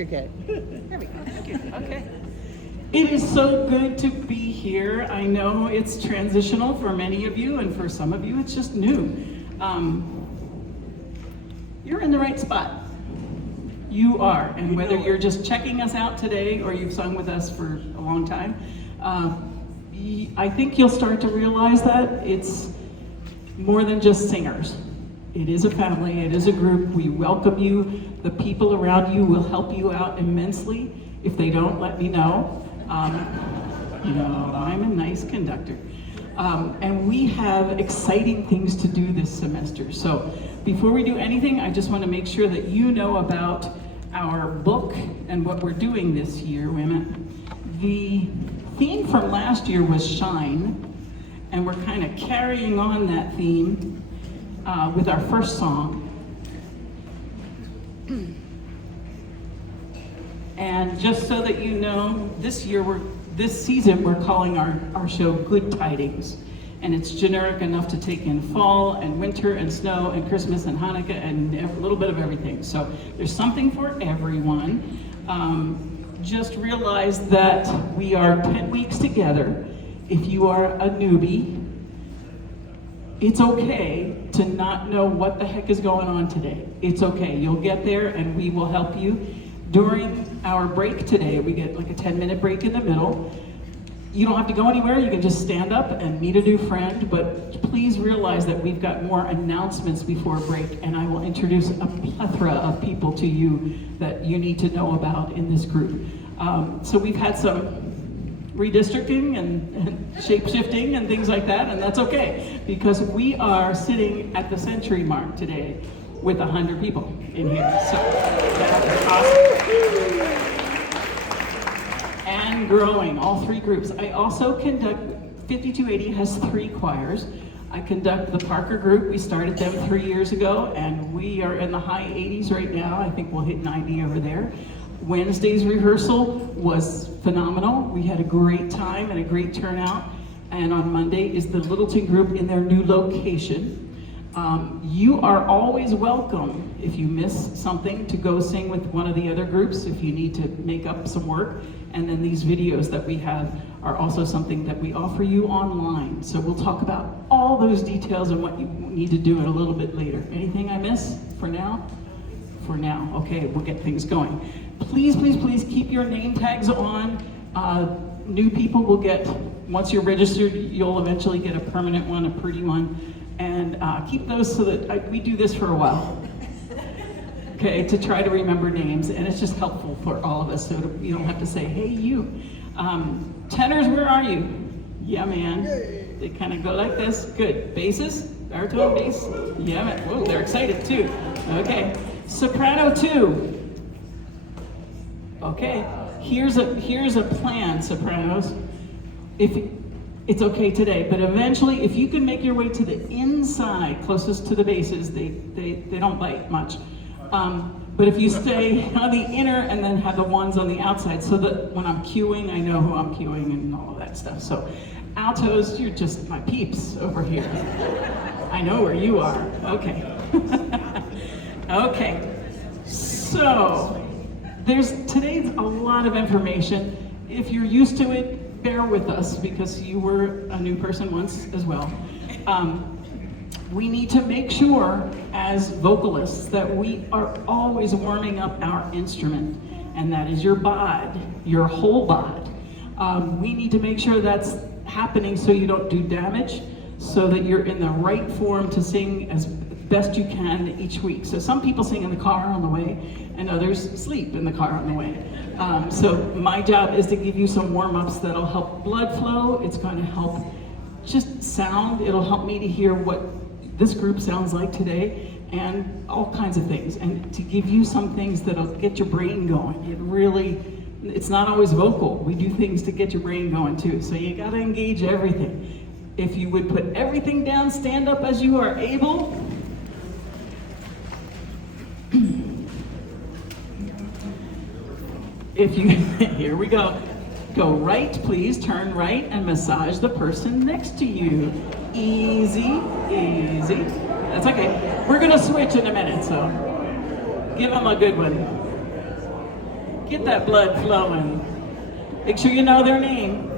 you're good. There we go. Thank you. Okay. It is so good to be here. I know it's transitional for many of you, and for some of you it's just new. You're in the right spot. You are, and whether you're just checking us out today or you've sung with us for a long time, I think you'll start to realize that it's more than just singers. It is a family, it is a group. We welcome you. The people around you will help you out immensely. If they don't, let me know. You know, I'm a nice conductor. And we have exciting things to do this semester. So before we do anything, I just want to make sure that you know about our book and what we're doing this year. Wait a minute. The theme from last year was Shine, and we're kind of carrying on that theme with our first song. And just so that you know, this season we're calling our show Good Tidings. And it's generic enough to take in fall and winter and snow and Christmas and Hanukkah and a little bit of everything. So there's something for everyone. Just realize that we are 10 weeks together. If you are a newbie, it's okay to not know what the heck is going on today. It's okay, you'll get there and we will help you. During our break today, we get like a 10-minute break in the middle. You don't have to go anywhere, you can just stand up and meet a new friend, but please realize that we've got more announcements before break, and I will introduce a plethora of people to you that you need to know about in this group. So we've had some redistricting and shape-shifting and things like that, and that's okay, because we are sitting at the century mark today with 100 people in here, so that's awesome. And growing, all three groups. I also conduct, 5280 has 3 choirs. I conduct the Parker group. We started them 3 years ago, and we are in the high 80s right now. I think we'll hit 90 over there. Wednesday's rehearsal was phenomenal. We had a great time and a great turnout. And on Monday is the Littleton group in their new location. You are always welcome, if you miss something, to go sing with one of the other groups if you need to make up some work. And then these videos that we have are also something that we offer you online. So we'll talk about all those details and what you need to do it a little bit later. Anything I miss for now? For now, okay, we'll get things going. Please, please, please keep your name tags on. New people will get, once you're registered, you'll eventually get a permanent one, a pretty one. And keep those so that we do this for a while. Okay, to try to remember names, and it's just helpful for all of us, so you don't have to say, hey, you. Tenors, where are you? Yeah, man. They kind of go like this. Good. Basses? Baritone, bass? Yeah, man. Whoa, they're excited too. Okay. Soprano 2. Okay. Here's a plan, sopranos. It's okay today, but eventually, if you can make your way to the inside, closest to the basses, they don't bite much. But if you stay on the inner and then have the ones on the outside, so that when I'm cueing, I know who I'm cueing and all of that stuff. So altos, you're just my peeps over here. I know where you are. Okay. Okay. So today's a lot of information. If you're used to it, bear with us, because you were a new person once as well. We need to make sure as vocalists that we are always warming up our instrument, and that is your bod, your whole bod. We need to make sure that's happening so you don't do damage, so that you're in the right form to sing as best you can each week. So some people sing in the car on the way, and others sleep in the car on the way. So my job is to give you some warm-ups that'll help blood flow. It's going to help just sound. It'll help me to hear what this group sounds like today, and all kinds of things. And to give you some things that'll get your brain going. It's not always vocal. We do things to get your brain going too. So you gotta engage everything. If you would put everything down, stand up as you are able. Here we go. Go right, please, turn right and massage the person next to you. Easy, easy. That's okay. We're gonna switch in a minute, so give them a good one. Get that blood flowing. Make sure you know their name.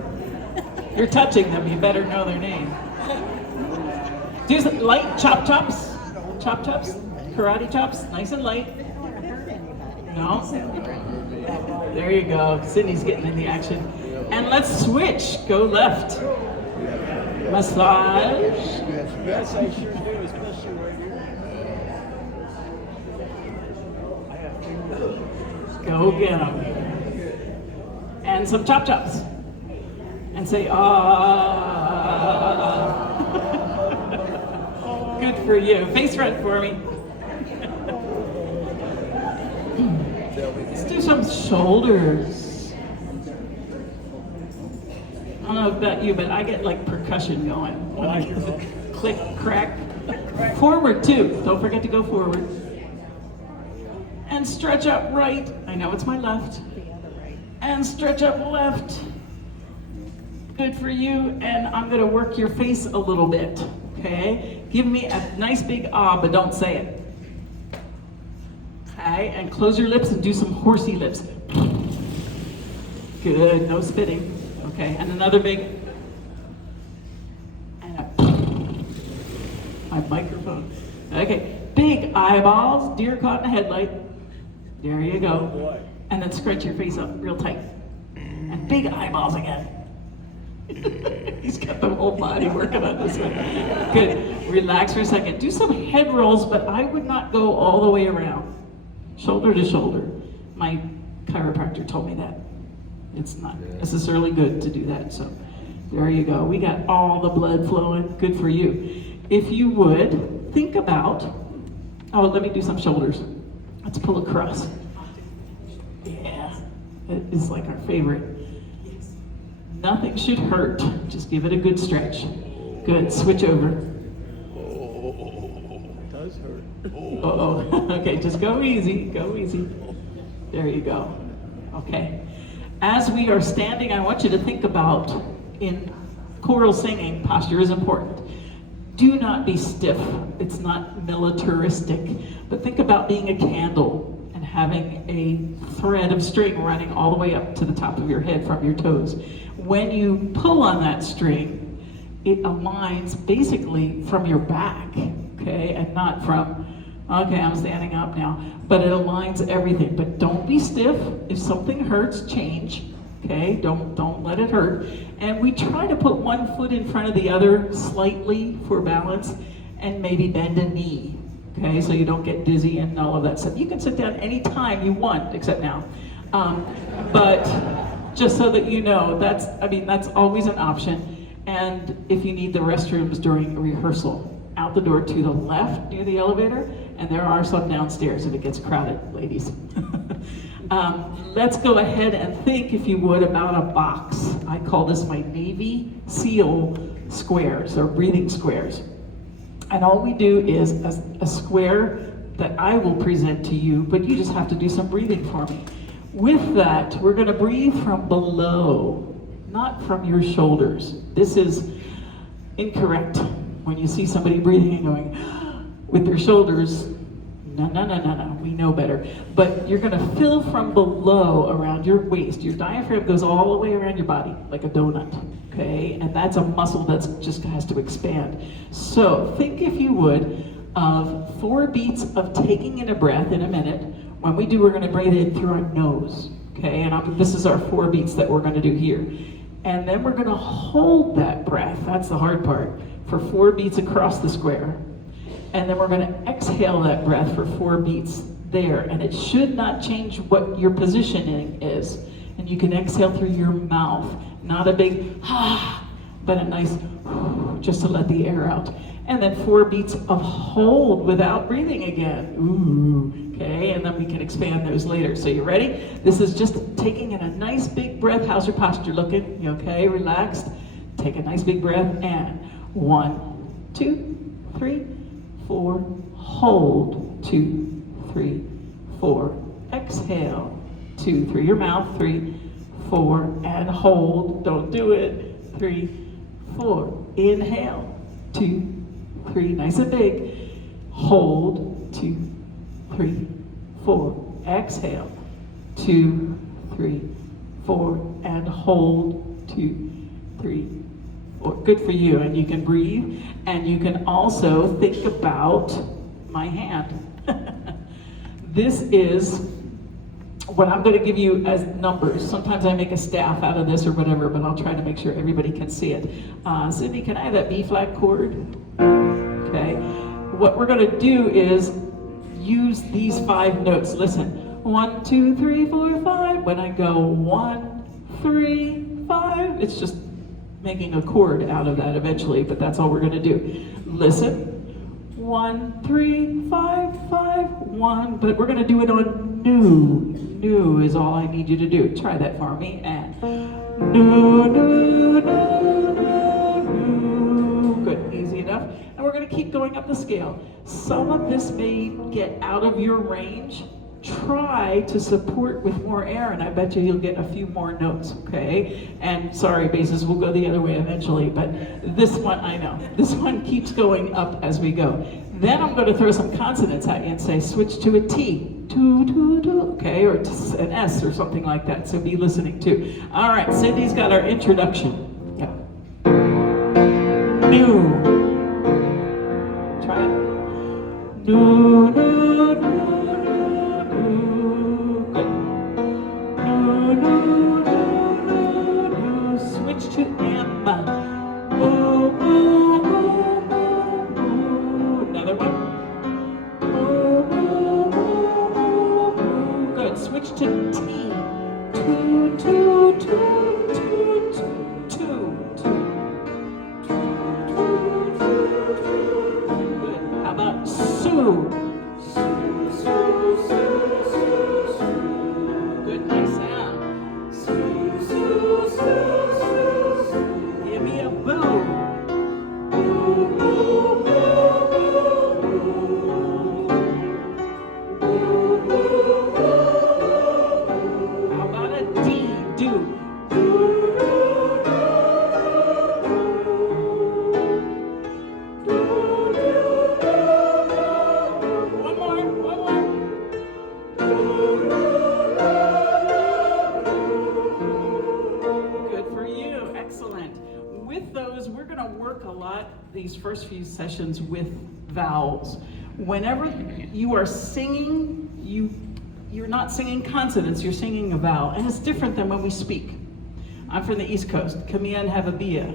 You're touching them, you better know their name. Do some light chop chops. Chop chops, karate chops, nice and light. No? There you go. Sydney's getting in the action. And let's switch. Go left. Massage. Yes, I sure do, especially right here. Go get them. And some chop chops. And say, ah. Good for you. Face front for me. Let's do some shoulders. I don't know about you, but I get like percussion going. When I click, crack. Forward too. Don't forget to go forward. And stretch up right. I know it's my left. And stretch up left. Good for you. And I'm going to work your face a little bit. Okay? Give me a nice big ah, but don't say it. Okay? And close your lips and do some horsey lips. Good. No spitting. Okay? And another big. And a. My microphone. Okay. Big eyeballs. Deer caught in a headlight. There you go. And then scrunch your face up real tight. And big eyeballs again. He's got the whole body working on this one. Good. Relax for a second. Do some head rolls, but I would not go all the way around. Shoulder to shoulder. My chiropractor told me that. It's not necessarily good to do that. So there you go. We got all the blood flowing. Good for you. If you would, think about, oh, let me do some shoulders. Let's pull across. Yeah, it is like our favorite. Nothing should hurt. Just give it a good stretch. Good, switch over. It does hurt. Uh-oh. Okay, just go easy, go easy. There you go. Okay. As we are standing, I want you to think about, in choral singing, posture is important. Do not be stiff. It's not militaristic. But think about being a candle and having a thread of string running all the way up to the top of your head from your toes. When you pull on that string, it aligns basically from your back, okay, and not from, okay, I'm standing up now, but it aligns everything. But don't be stiff. If something hurts, change, okay? Don't let it hurt. And we try to put one foot in front of the other slightly for balance, and maybe bend a knee, okay, so you don't get dizzy and all of that stuff. You can sit down anytime you want, except now. But just so that you know, that's always an option. And if you need the restrooms during rehearsal, out the door to the left near the elevator, and there are some downstairs if it gets crowded, ladies. Let's go ahead and think, if you would, about a box. I call this my Navy SEAL squares, or breathing squares. And all we do is a square that I will present to you, but you just have to do some breathing for me. With that, we're going to breathe from below, not from your shoulders. This is incorrect. When you see somebody breathing and going with their shoulders, no, we know better. But you're going to fill from below around your waist. Your diaphragm goes all the way around your body like a donut, okay? And that's a muscle that just has to expand. So think, if you would, of 4 beats of taking in a breath in a minute. When we do, we're going to breathe in through our nose, okay? And this is our 4 beats that we're going to do here. And then we're going to hold that breath, that's the hard part, for 4 beats across the square. And then we're going to exhale that breath for 4 beats there. And it should not change what your positioning is. And you can exhale through your mouth, not a big ah, but a nice just to let the air out. And then 4 beats of hold without breathing again. Ooh, okay, and then we can expand those later. So you ready? This is just taking in a nice big breath. How's your posture looking? You okay, relaxed? Take a nice big breath, and 1, 2, 3, 4, hold, 2, 3, 4, exhale, 2, through your mouth, 3, 4, and hold, don't do it, 3, 4, inhale, 2, 3, nice and big, hold, 2, 3, 4, exhale, 2, 3, 4, and hold, 2, 3, 4. Good for you, and you can breathe, and you can also think about my hand. This is what I'm going to give you as numbers. Sometimes I make a staff out of this or whatever, but I'll try to make sure everybody can see it. Cindy, can I have that B flat chord? Okay. What we're going to do is use these 5 notes. Listen. 1, 2, 3, 4, 5. When I go 1, 3, 5, it's just making a chord out of that eventually, but that's all we're going to do. Listen. 1, 3, 5, 5, 1. But we're going to do it on new. New is all I need you to do. Try that for me. And new, new, new, new, new. Good. Easy enough. And we're going to keep going up the scale. Some of this may get out of your range. Try to support with more air, and I bet you'll get a few more notes, okay? And sorry, basses, we'll go the other way eventually, but this one, I know, this one keeps going up as we go. Then I'm going to throw some consonants at you and say, switch to a T, okay, or an S or something like that, so be listening too. All right, Cindy's got our introduction. Yeah. New. Try it. New, new, new. Switch to M. Moo, moo, moo, moo, moo. Another one. Moo, moo, moo, moo, moo. Good. Switch to T. Two, two, two, two, two, two, two. Good. How about Sue? Good, nice sound. Give me a boo. How about a D? Do. One more. Good for you. Excellent. With those, we're going to work a lot these first few sessions with vowels. Whenever you are singing, you're not singing consonants, you're singing a vowel. And it's different than when we speak. I'm from the East Coast. Come in, have a beer.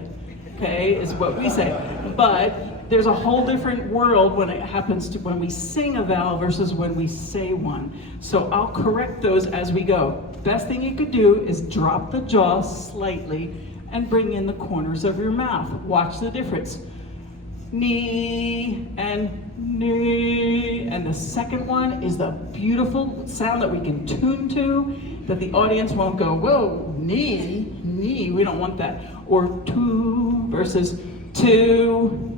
Okay, is what we say. But there's a whole different world when it happens to when we sing a vowel versus when we say one. So I'll correct those as we go. Best thing you could do is drop the jaw slightly and bring in the corners of your mouth. Watch the difference. Knee and knee. And the second one is the beautiful sound that we can tune to, that the audience won't go, whoa, knee, we don't want that. Or two versus two,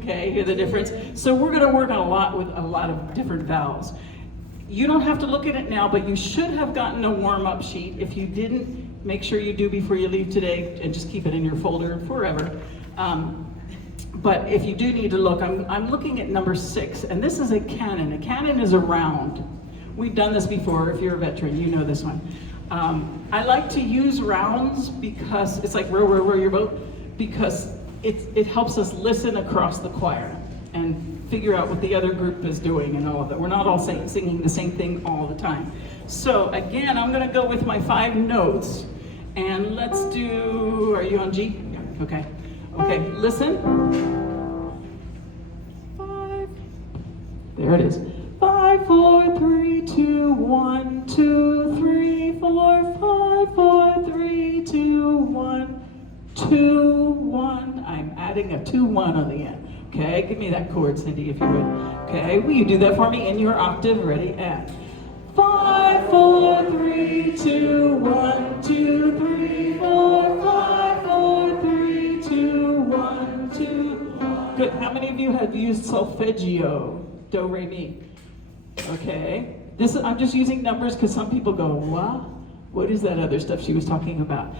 okay, hear the difference? So we're gonna work on a lot with a lot of different vowels. You don't have to look at it now, but you should have gotten a warm-up sheet. If you didn't, make sure you do before you leave today, and just keep it in your folder forever. But if you do need to look, I'm looking at number 6, and this is a canon. A canon is a round. We've done this before. If you're a veteran, you know this one. I like to use rounds because it's like row your boat, because it helps us listen across the choir and figure out what the other group is doing and all of that. We're not all singing the same thing all the time. So again, I'm going to go with my 5 notes, and let's do, are you on G? Okay. Okay, listen. 5. There it is. 5, 4, 3, 2, 1, 2, 3, 4, 5, 4, 3, 2, 1, 2, 1. I'm adding a 2, 1 on the end. Okay, give me that chord, Cindy, if you would. Okay, will you do that for me in your octave? Ready? And 5, 4, 3, 2, 1, 2, 3, 4, 5, 4, 3, 2, 1, 2. Good. How many of you have used solfeggio? Do, re, mi. Okay. I'm just using numbers because some people go, what? What is that other stuff she was talking about?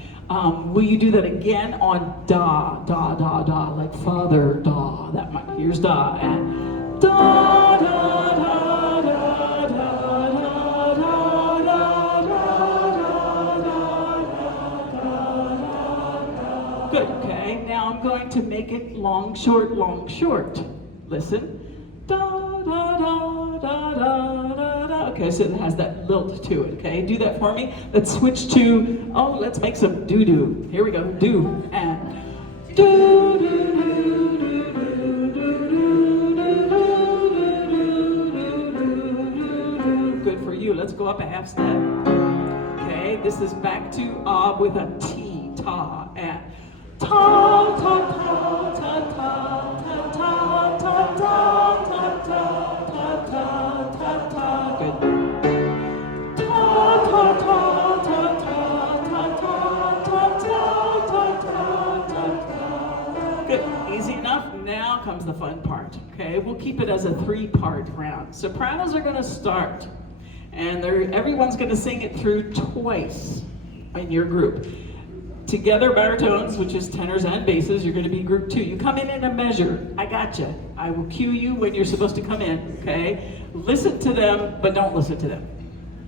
Will you do that again on da, da, da, da, like father, da. That might, here's da, and da, da, da, da, da, da, da, da, da, da, Good, okay. Now I'm going to make it long, short, long, short. Listen. Da, da, da, da, da, da, da. Okay, so it has that lilt to it, okay? Do that for me. Let's switch to, let's make some doo-doo. Here we go, do, and do-do-do-do-do-do-do-do-do-do-do-do-do-do. Good for you. Let's go up a half step. Okay, this is back to with a T, ta, and ta, ta, ta, ta, ta, ta, ta, ta, ta, ta, ta, ta, ta, ta. Good. Ta, ta, ta, ta, ta, ta, ta, ta, ta, ta, ta, ta. Good. Easy enough. Now comes the fun part. Okay, we'll keep it as a 3-part round. Sopranos are going to start, and everyone's going to sing it through twice in your group. Together, baritones, which is tenors and basses, you're going to be group 2. You come in a measure. I gotcha. I will cue you when you're supposed to come in, okay? Listen to them, but don't listen to them.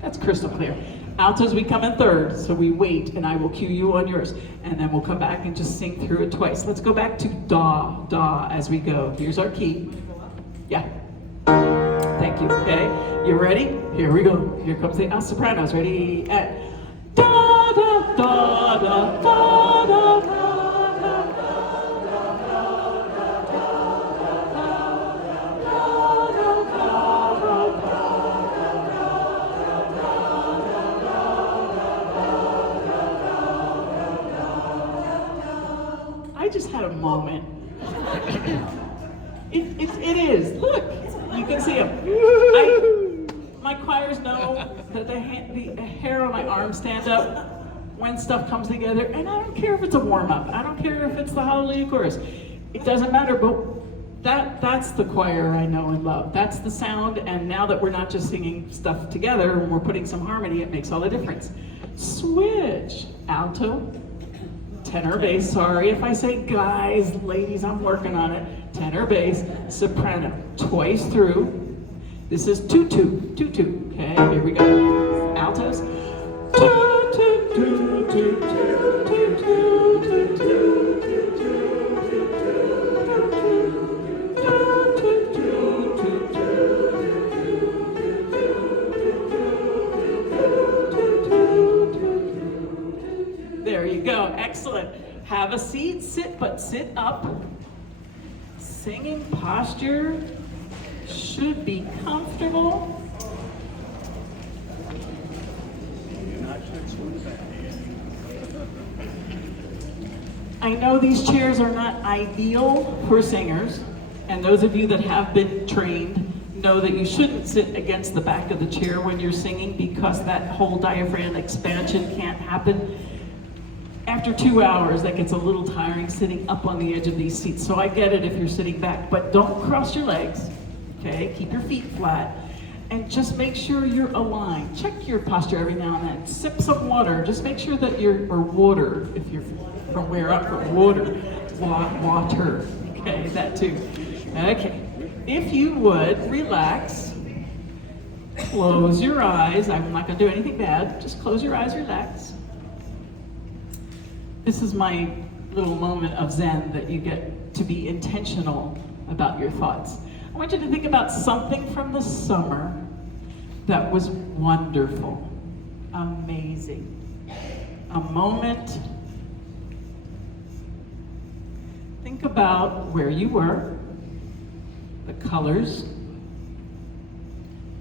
That's crystal clear. Altos, we come in 3rd, so we wait, and I will cue you on yours. And then we'll come back and just sing through it twice. Let's go back to da, da as we go. Here's our key. Yeah. Thank you, okay? You ready? Here we go. Here comes the sopranos. Ready? And da, da, da, da, da, da, da. I just had a moment. It is. Look, you can see them. My choirs know that the hair on my arm stand up when stuff comes together, and I don't care if it's a warm-up. I don't care if it's the Hallelujah chorus. It doesn't matter, but that's the choir I know and love. That's the sound, and now that we're not just singing stuff together and we're putting some harmony, it makes all the difference. Switch. Alto. Tenor bass, sorry if I say guys, ladies, I'm working on it. Tenor bass, soprano, twice through. This is 2-2, 2-2, okay, here we go. Altos. 2-2, 2-2, 2-2, 2-2, 2-2. There you go, excellent. Have a seat, sit up. Singing posture should be comfortable. I know these chairs are not ideal for singers, and those of you that have been trained know that you shouldn't sit against the back of the chair when you're singing, because that whole diaphragm expansion can't happen. After 2 hours, that gets a little tiring sitting up on the edge of these seats. So I get it if you're sitting back, but don't cross your legs, okay? Keep your feet flat, and just make sure you're aligned. Check your posture every now and then. Sip some water. Just make sure that or water, if you're from where I'm from, water, okay, that too. Okay, if you would, relax. Close your eyes. I'm not gonna do anything bad. Just close your eyes, relax. This is my little moment of Zen, that you get to be intentional about your thoughts. I want you to think about something from the summer that was wonderful, amazing, a moment. Think about where you were, the colors,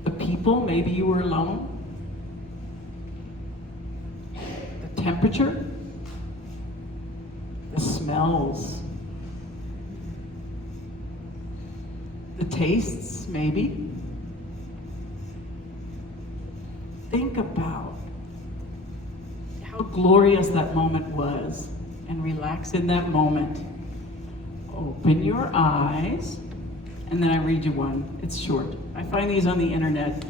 the people, maybe you were alone, the temperature, the smells, the tastes, maybe. Think about how glorious that moment was, and relax in that moment. Open your eyes, and then I read you one. It's short. I find these on the internet.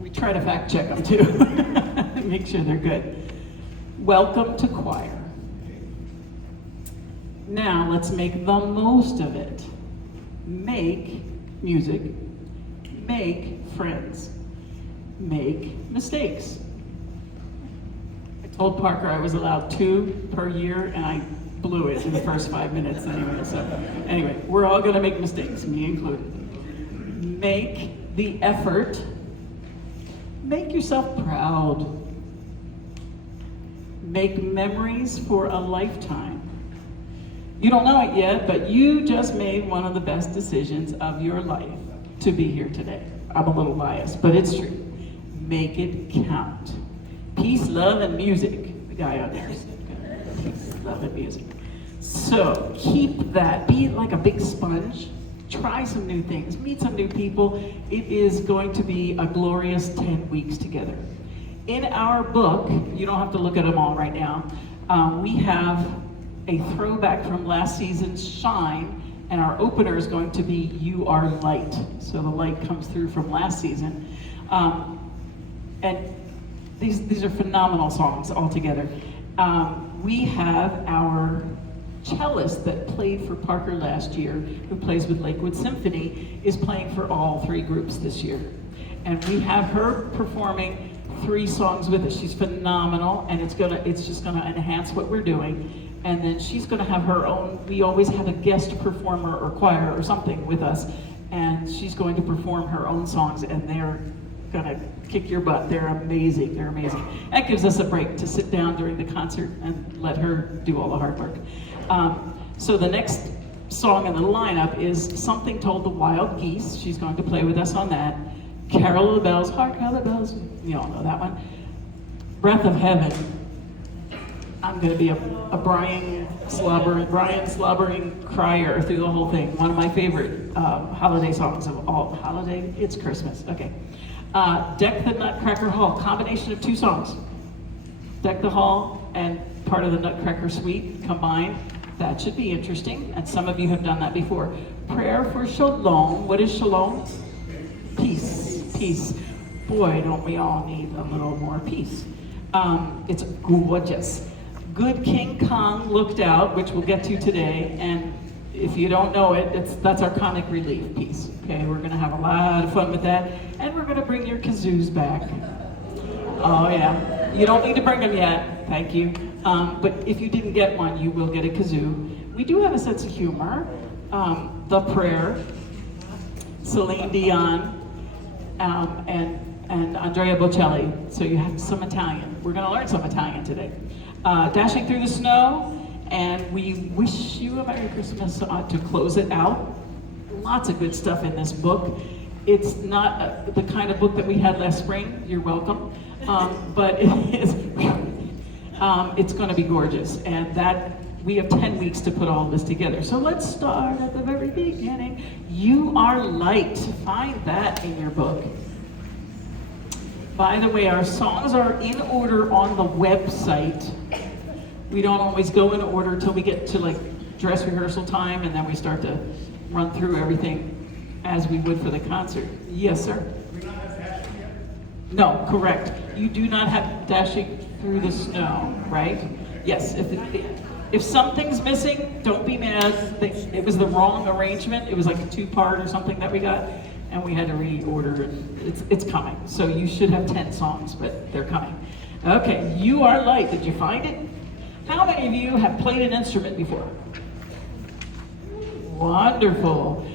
We try to fact check them too, make sure they're good. Welcome to choir. Now let's make the most of it. Make music, make friends, make mistakes. I Told Parker I was allowed 2 per year, and I blew it in the first 5 minutes anyway. So anyway, we're all gonna make mistakes, me included. Make the effort. Make yourself proud. Make memories for a lifetime. You don't know it yet, but you just made one of the best decisions of your life to be here today. I'm a little biased, but it's true. Make it count. Peace, love, and music. The guy out there. Peace, love, and music. So keep that. Be like a big sponge. Try some new things. Meet some new people. It is going to be a glorious 10 weeks together. In our book, you don't have to look at them all right now, we have a throwback from last season's Shine, and our opener is going to be You Are Light. So the light comes through from last season. And these are phenomenal songs altogether. We have our cellist that played for Parker last year, who plays with Lakewood Symphony, is playing for all 3 groups this year. And we have her performing 3 songs with us. She's phenomenal, and it's just gonna enhance what we're doing. And then she's gonna have her own, we always have a guest performer or choir or something with us, and she's going to perform her own songs, and they're gonna kick your butt. They're amazing, they're amazing. That gives us a break to sit down during the concert and let her do all the hard work. So the next song in the lineup is Something Told the Wild Geese. She's going to play with us on that. Carol of the Bells, Hark How the Bells, you all know that one. Breath of Heaven. I'm gonna be a Brian slobbering crier through the whole thing. One of my favorite holiday songs of all. Holiday, it's Christmas, okay. Deck the Nutcracker Hall, combination of 2 songs. Deck the Hall and part of the Nutcracker Suite combined. That should be interesting, and some of you have done that before. Prayer for Shalom. What is Shalom? Peace, peace. Boy, don't we all need a little more peace. It's gorgeous. Good King Kong Looked Out, which we'll get to today, and if you don't know it, that's our comic relief piece. Okay, we're gonna have a lot of fun with that, and we're gonna bring your kazoos back. Oh yeah, you don't need to bring them yet, thank you. But if you didn't get one, you will get a kazoo. We do have a sense of humor. The Prayer, Celine Dion, and Andrea Bocelli. So you have some Italian. We're gonna learn some Italian today. Dashing Through the Snow, and we wish you a Merry Christmas to close it out. Lots of good stuff in this book. It's not the kind of book that we had last spring, you're welcome, but it is, it's gonna be gorgeous, and that we have 10 weeks to put all this together. So let's start at the very beginning. You Are Light, find that in your book. By the way, our songs are in order on the website. We don't always go in order till we get to like dress rehearsal time, and then we start to run through everything as we would for the concert. Yes, sir? Do we not have Dashing yet? No, correct. You do not have Dashing Through the Snow, right? Yes, if something's missing, don't be mad. It was the wrong arrangement. It was like a 2-part or something that we got, and we had to reorder, and it's coming. So you should have 10 songs, but they're coming. Okay, You Are Light, did you find it? How many of you have played an instrument before? Wonderful.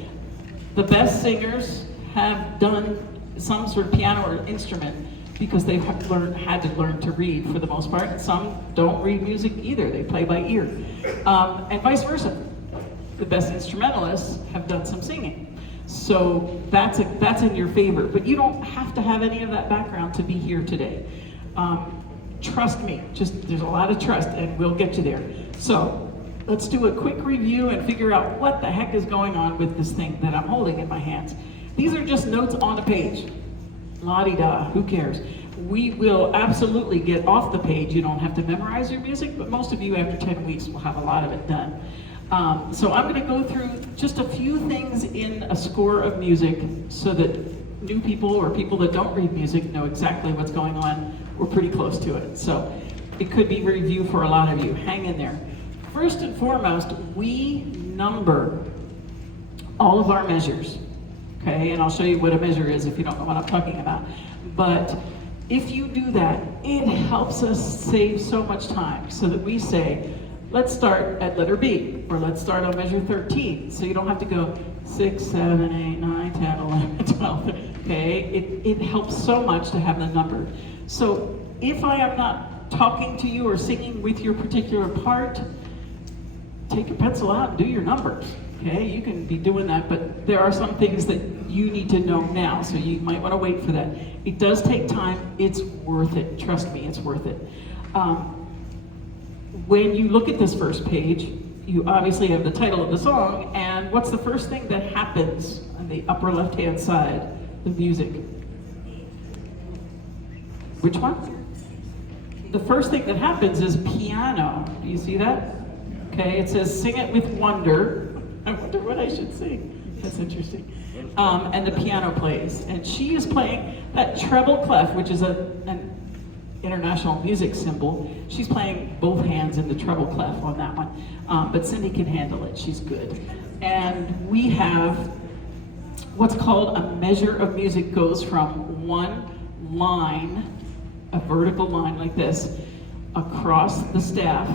The best singers have done some sort of piano or instrument because they've had to learn to read for the most part. Some don't read music either, they play by ear. And vice versa. The best instrumentalists have done some singing. So that's in your favor, but you don't have to have any of that background to be here today. Trust me, there's a lot of trust, and we'll get you there. So let's do a quick review and figure out what the heck is going on with this thing that I'm holding in my hands. These are just notes on a page. La-di-da, who cares? We will absolutely get off the page. You don't have to memorize your music, but most of you after 10 weeks will have a lot of it done. So I'm gonna go through just a few things in a score of music so that new people or people that don't read music know exactly what's going on. We're pretty close to it. So it could be review for a lot of you. Hang in there. First and foremost, we number all of our measures. Okay, and I'll show you what a measure is if you don't know what I'm talking about. But If you do that, it helps us save so much time so that we say, let's start at letter B, or let's start on measure 13. So you don't have to go 6, 7, 8, 9, 10, 11, 12. Okay, it helps so much to have the number. So if I am not talking to you or singing with your particular part, take your pencil out and do your numbers. Okay, you can be doing that, but there are some things that you need to know now, so you might want to wait for that. It does take time. It's worth it. Trust me, it's worth it. When you look at this first page, you obviously have the title of the song, and what's the first thing that happens on the upper left-hand side? The music. Which one? The first thing that happens is piano. Do you see that? Okay, it says sing it with wonder. I wonder what I should sing. That's interesting. And the piano plays. And she is playing that treble clef, which is an international music symbol. She's playing both hands in the treble clef on that one. But Cindy can handle it. She's good. And we have what's called a measure of music. Goes from one line, a vertical line like this, across the staff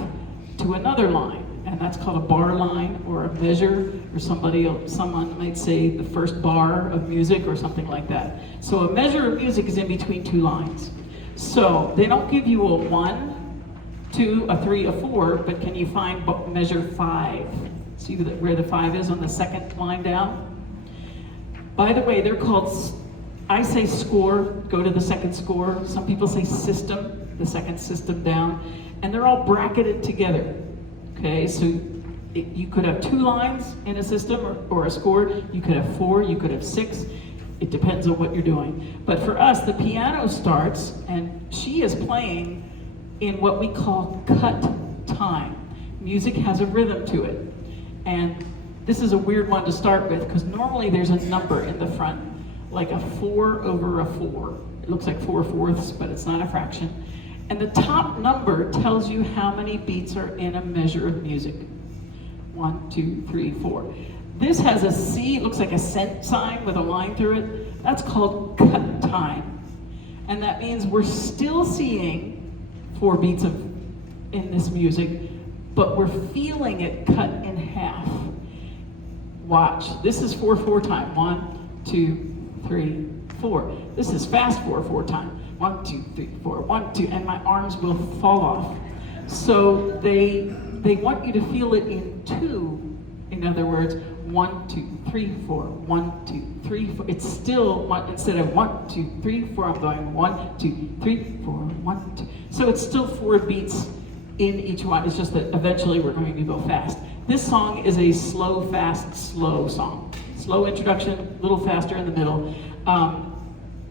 to another line. And that's called a bar line or a measure, or someone might say the first bar of music or something like that. So a measure of music is in between two lines. So they don't give you a 1, 2, a 3, a 4, but can you find measure 5? See where the 5 is on the second line down? By the way, they're called, I say score, go to the second score. Some people say system, the second system down. And they're all bracketed together. Okay, so you could have 2 lines in a system or a score. You could have 4, you could have 6. It depends on what you're doing. But for us, the piano starts, and she is playing in what we call cut time. Music has a rhythm to it. And this is a weird one to start with, because normally there's a number in the front, like a 4 over a 4. It looks like 4/4, but it's not a fraction. And the top number tells you how many beats are in a measure of music. 1, 2, 3, 4. This has a C, it looks like a cent sign with a line through it. That's called cut time. And that means we're still seeing 4 beats in this music, but we're feeling it cut in half. Watch, this is 4/4 time. 1, 2, 3, 4. This is fast 4/4 time. 1, 2, 3, 4, 1, 2, and my arms will fall off. So they want you to feel it in 2. In other words, 1, 2, 3, 4, 1, 2, 3, 4. It's still one, instead of 1, 2, 3, 4, I'm going 1, 2, 3, 4, 1, 2. So it's still 4 beats in each one. It's just that eventually we're going to go fast. This song is a slow, fast, slow song. Slow introduction, a little faster in the middle.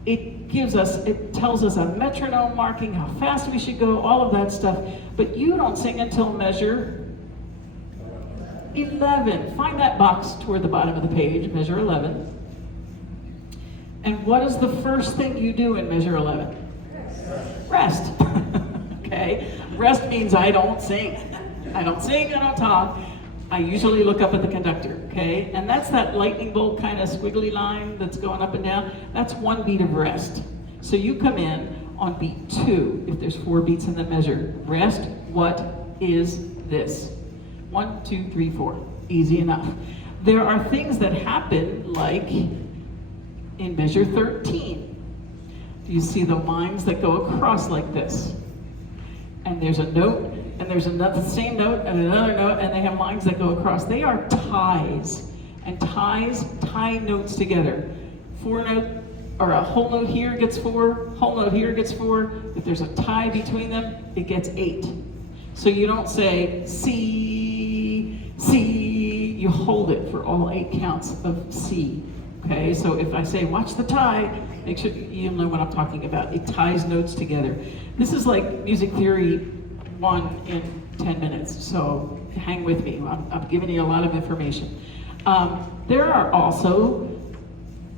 It tells us a metronome marking, how fast we should go, all of that stuff. But you don't sing until measure 11. Find that box toward the bottom of the page, measure 11. And what is the first thing you do in measure 11? Rest. Okay? Rest means I don't sing. I don't sing, I don't talk. I usually look up at the conductor, okay? And that's that lightning bolt kind of squiggly line that's going up and down. That's 1 beat of rest. So you come in on beat 2, if there's 4 beats in the measure. Rest, what is this? 1, 2, 3, 4. Easy enough. There are things that happen like in measure 13. Do you see the lines that go across like this? And there's a note, and there's another same note, and another note, and they have lines that go across. They are ties, and ties tie notes together. 4 note, or a whole note here gets 4, whole note here gets 4. If there's a tie between them, it gets 8. So you don't say C, C, you hold it for all 8 counts of C. Okay, so if I say watch the tie, make sure you'll know what I'm talking about. It ties notes together. This is like music theory 1 in 10 minutes, so hang with me. I'm giving you a lot of information. There are also,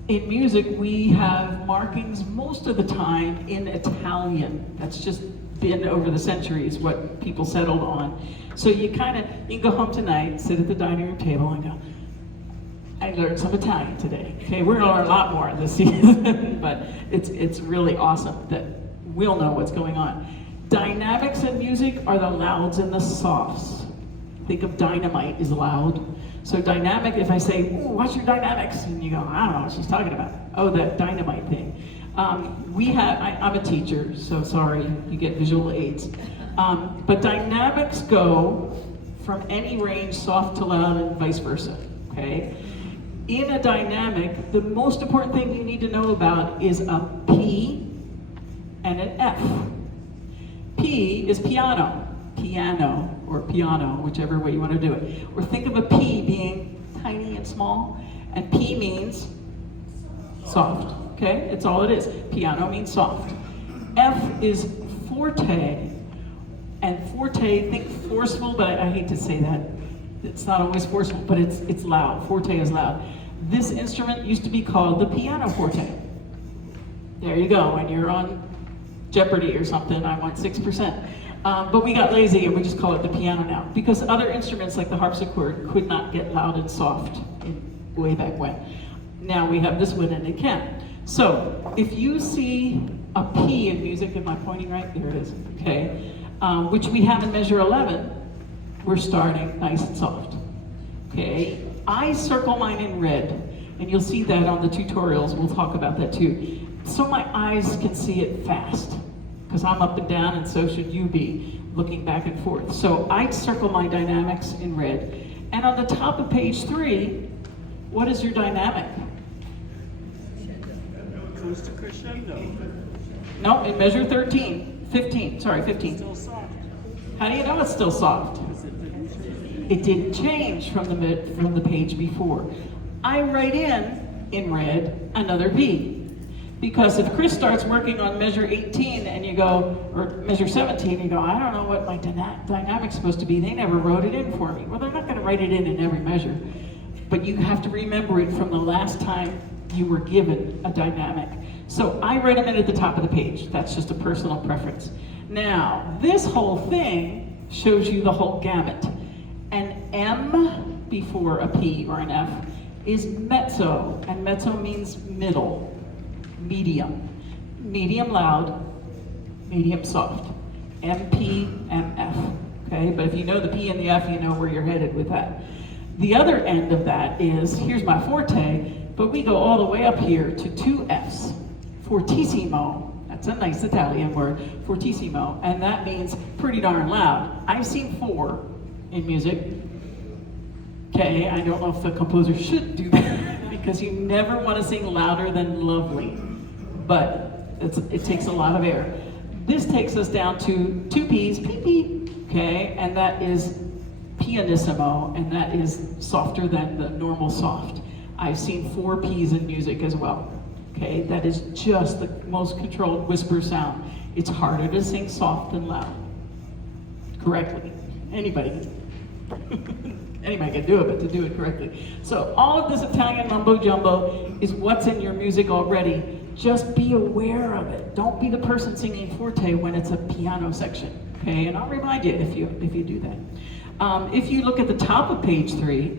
in music, we have markings most of the time in Italian. That's just been over the centuries what people settled on. So you can go home tonight, sit at the dining room table and go, I learned some Italian today. Okay, we're gonna learn a lot more this season, but it's really awesome that we'll know what's going on. Dynamics in music are the louds and the softs. Think of dynamite is loud. So dynamic, if I say, ooh, what's your dynamics? And you go, I don't know what she's talking about. Oh, that dynamite thing. I'm a teacher, so sorry, you get visual aids. But dynamics go from any range, soft to loud, and vice versa, okay? In a dynamic, the most important thing you need to know about is a P and an F. P is piano, or piano, whichever way you want to do it. Or think of a P being tiny and small, and P means soft, okay? It's all it is. Piano means soft. F is forte, and forte, think forceful, but I hate to say that. It's not always forceful, but it's loud. Forte is loud. This instrument used to be called the pianoforte. There you go, when you're on Jeopardy or something, I want 6%. But we got lazy and we just call it the piano now, because other instruments like the harpsichord could not get loud and soft way back when. Now we have this one and it can. So if you see a P in music, am I pointing right? There it is, okay. Which we have in measure 11, we're starting nice and soft, okay. I circle mine in red, and you'll see that on the tutorials, we'll talk about that too. So my eyes can see it fast, because I'm up and down, and so should you be, looking back and forth. So I circle my dynamics in red. And on the top of page 3, what is your dynamic? Goes to crescendo. No, in measure 15. Still soft. How do you know it's still soft? It didn't change from the page before. I write in red, another B. Because if Chris starts working on measure 18 and you go, or measure 17, and you go, I don't know what my dynamic's supposed to be, they never wrote it in for me. Well, they're not going to write it in every measure, but you have to remember it from the last time you were given a dynamic. So I write them in at the top of the page. That's just a personal preference. Now, this whole thing shows you the whole gamut. An M before a P or an F is mezzo, and mezzo means middle. Medium. Medium loud, medium soft. MP, MF. Okay, but if you know the P and the F, you know where you're headed with that. The other end of that is, here's my forte, but we go all the way up here to 2 Fs. Fortissimo, that's a nice Italian word, fortissimo, and that means pretty darn loud. I've seen 4 in music. Okay, I don't know if the composer should do that, because you never want to sing louder than lovely. But it takes a lot of air. This takes us down to 2 Ps, P, okay, and that is pianissimo, and that is softer than the normal soft. I've seen 4 Ps in music as well, okay? That is just the most controlled whisper sound. It's harder to sing soft than loud, correctly. Anybody can do it, but to do it correctly. So all of this Italian mumbo jumbo is what's in your music already. Just be aware of it. Don't be the person singing forte when it's a piano section, okay? And I'll remind you if you do that. If you look at the top of page 3,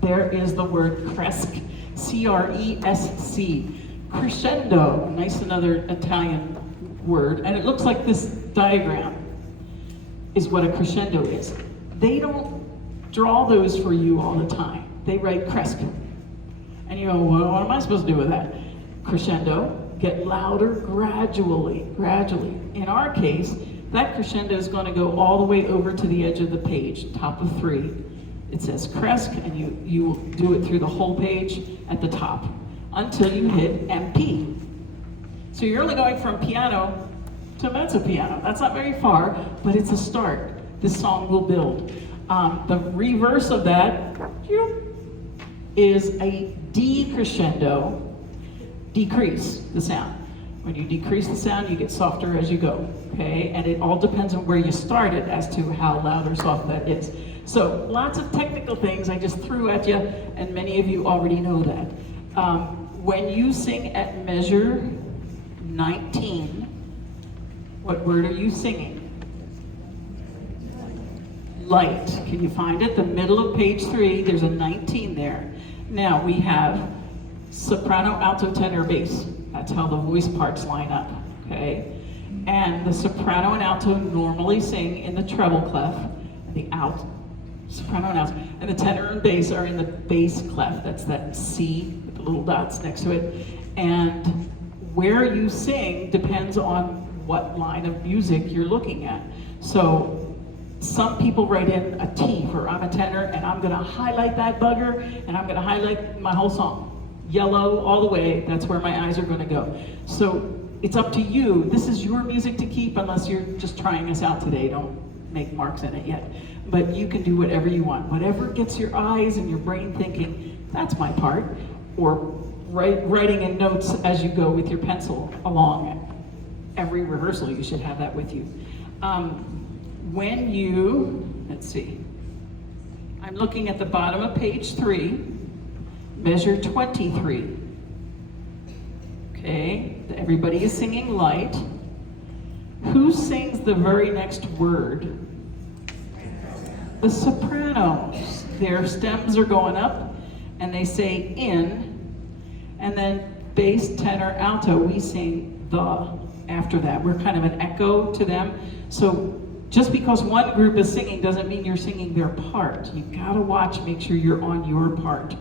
there is the word cresc, C-R-E-S-C. Crescendo, nice another Italian word, and it looks like this diagram is what a crescendo is. They don't draw those for you all the time. They write cresc. And you go, well, what am I supposed to do with that? Crescendo, get louder gradually. In our case, that crescendo is going to go all the way over to the edge of the page, top of 3. It says cresc, and you will do it through the whole page at the top until you hit MP. So you're only going from piano to mezzo piano. That's not very far, but it's a start. This song will build. The reverse of that is a D crescendo, decrease the sound. When you decrease the sound, you get softer as you go, okay? And it all depends on where you started as to how loud or soft that is. So lots of technical things I just threw at you, and many of you already know that. When you sing at measure 19, what word are you singing? Light. Can you find it? The middle of page 3, there's a 19 there. Now we have soprano, alto, tenor, bass. That's how the voice parts line up, okay? okay? And the soprano and alto normally sing in the treble clef, the alt, soprano and alto, and the tenor and bass are in the bass clef. That's that C with the little dots next to it. And where you sing depends on what line of music you're looking at. So some people write in a T for I'm a tenor, and I'm gonna highlight that bugger, and I'm gonna highlight my whole song. Yellow all the way, that's where my eyes are gonna go. So it's up to you. This is your music to keep unless you're just trying us out today. Don't make marks in it yet. But you can do whatever you want. Whatever gets your eyes and your brain thinking, that's my part. Or writing in notes as you go with your pencil along. Every rehearsal, you should have that with you. When you, let's see, I'm looking at the bottom of page 3, measure 23. Okay, everybody is singing light. Who sings the very next word? The sopranos. Their stems are going up, and they say in, and then bass, tenor, alto, we sing the after that. We're kind of an echo to them. So just because one group is singing doesn't mean you're singing their part. You gotta watch, make sure you're on your part.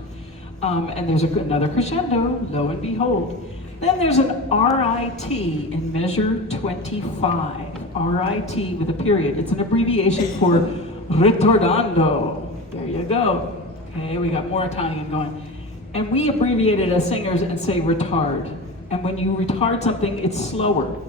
And there's another crescendo, lo and behold. Then there's an RIT in measure 25. RIT with a period. It's an abbreviation for ritardando. There you go. Okay, we got more Italian going. And we abbreviate it as singers and say retard. And when you retard something, it's slower.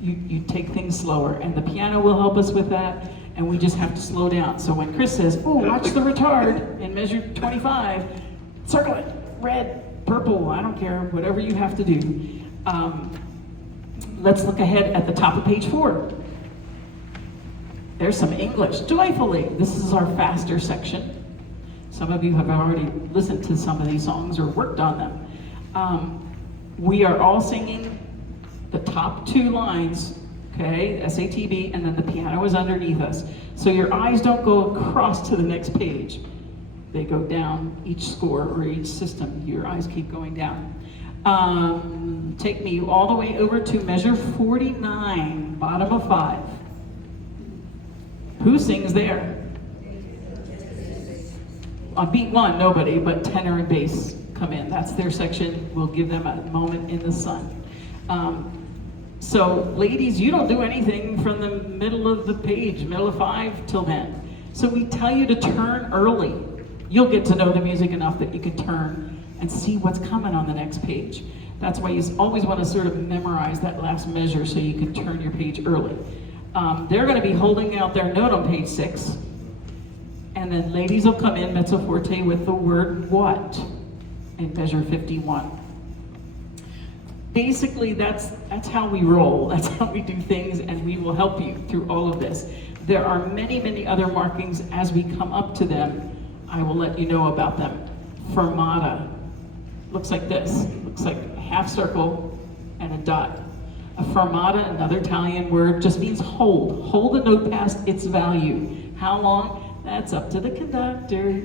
You take things slower. And the piano will help us with that. And we just have to slow down. So when Chris says, oh, watch the retard in measure 25, circle it, red, purple, I don't care, whatever you have to do. Let's look ahead at the top of page 4. There's some English, joyfully. This is our faster section. Some of you have already listened to some of these songs or worked on them. We are all singing the top 2 lines, okay, SATB, and then the piano is underneath us. So your eyes don't go across to the next page. They go down each score or each system. Your eyes keep going down. Take me all the way over to measure 49, bottom of 5. Who sings there? On beat 1, nobody, but tenor and bass come in. That's their section. We'll give them a moment in the sun. So ladies, you don't do anything from the middle of the page, middle of 5 till then. So we tell you to turn early. You'll get to know the music enough that you can turn and see what's coming on the next page. That's why you always want to sort of memorize that last measure so you can turn your page early. They're going to be holding out their note on page 6. And then ladies will come in mezzo forte with the word what in measure 51. Basically, that's how we roll. That's how we do things, and we will help you through all of this. There are many, many other markings as we come up to them. I will let you know about them. Fermata looks like this. Looks like a half circle and a dot. A fermata, another Italian word, just means hold. Hold a note past its value. How long? That's up to the conductor.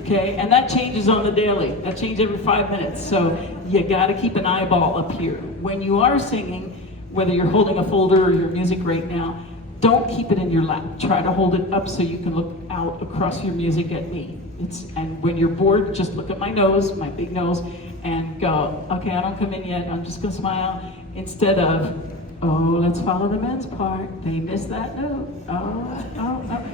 Okay, and that changes on the daily. That changes every 5 minutes. So you gotta keep an eyeball up here. When you are singing, whether you're holding a folder or your music right now, don't keep it in your lap. Try to hold it up so you can look out across your music at me. And when you're bored, just look at my nose, my big nose, and go, okay, I don't come in yet, I'm just gonna smile, instead of, oh, let's follow the men's part. They missed that note. Oh.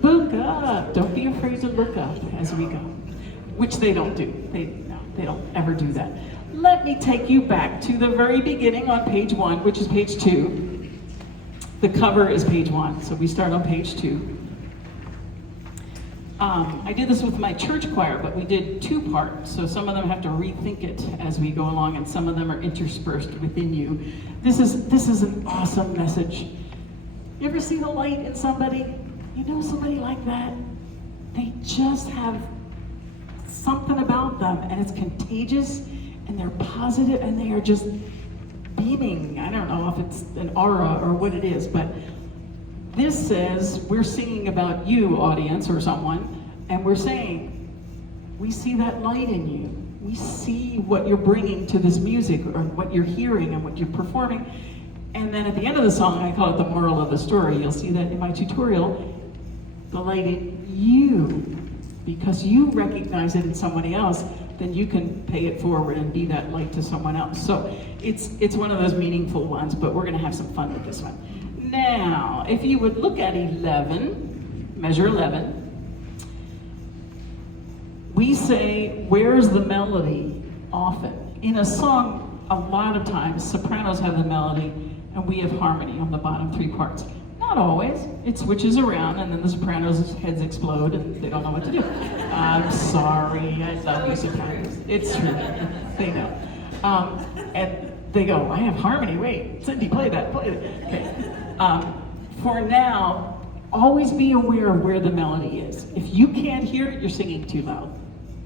Look up. Don't be afraid to look up as we go, which they don't do. They don't ever do that. Let me take you back to the very beginning on page 1, which is page 2. The cover is page 1, so we start on page 2. I did this with my church choir, but we did 2 parts, so some of them have to rethink it as we go along, and some of them are interspersed within you. This is an awesome message. You ever see the light in somebody? You know somebody like that? They just have something about them, and it's contagious, and they're positive, and they are just beaming. I don't know if it's an aura or what it is, but this says we're singing about you, audience, or someone, and we're saying, we see that light in you. We see what you're bringing to this music, or what you're hearing and what you're performing, And then at the end of the song, I call it the moral of the story. You'll see that in my tutorial, the light in you. Because you recognize it in somebody else, then you can pay it forward and be that light to someone else. So it's one of those meaningful ones, but we're gonna have some fun with this one. Now, if you would look at 11, measure 11, we say, where's the melody often? In a song, a lot of times, sopranos have the melody and we have harmony on the bottom 3 parts. Not always. It switches around and then the sopranos' heads explode and they don't know what to do. I'm sorry, I love you sopranos. It's true, they know. And they go, I have harmony, wait, Cindy, play that, play that. Okay. For now, always be aware of where the melody is. If you can't hear it, you're singing too loud,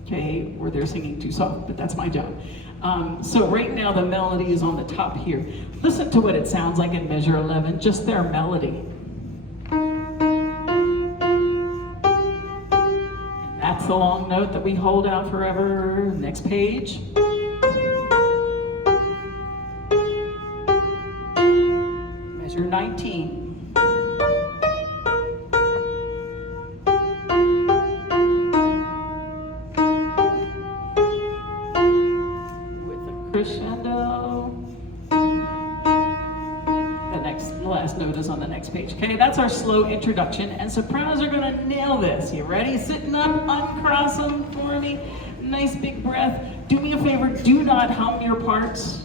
okay? Or they're singing too soft, but that's my job. So right now the melody is on the top here. Listen to what it sounds like in measure 11, just their melody. That's the long note that we hold out forever. Next page. Measure 19. Crescendo. The last note is on the next page. Okay, that's our slow introduction, and sopranos are gonna nail this. You ready? Sitting up, uncross them for me. Nice big breath. Do me a favor, do not hum your parts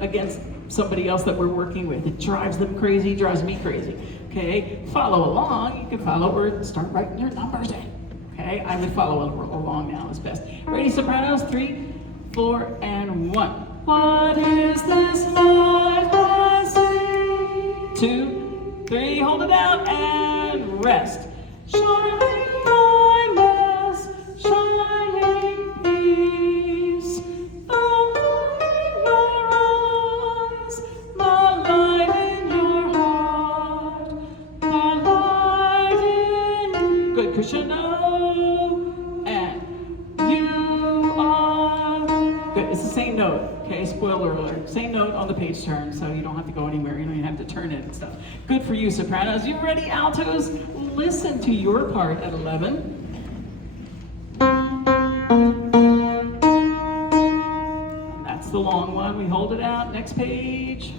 against somebody else that we're working with. It drives them crazy, drives me crazy. Okay, follow along. You can follow or start writing your numbers in. Okay, I would follow along now is best. Ready, sopranos? 3, 4, and 1. What is this light I see? 2, 3, hold it out and rest. Shining kindness, shining peace, the light in your eyes, the light in your heart, the light in good crescendo, and you are good. It's the same note. Okay, spoiler alert. Same note on the page turn, so you don't have to go anywhere. You don't even have to turn it and stuff. Good for you, sopranos. You ready, altos? Listen to your part at 11. That's the long one. We hold it out. Next page.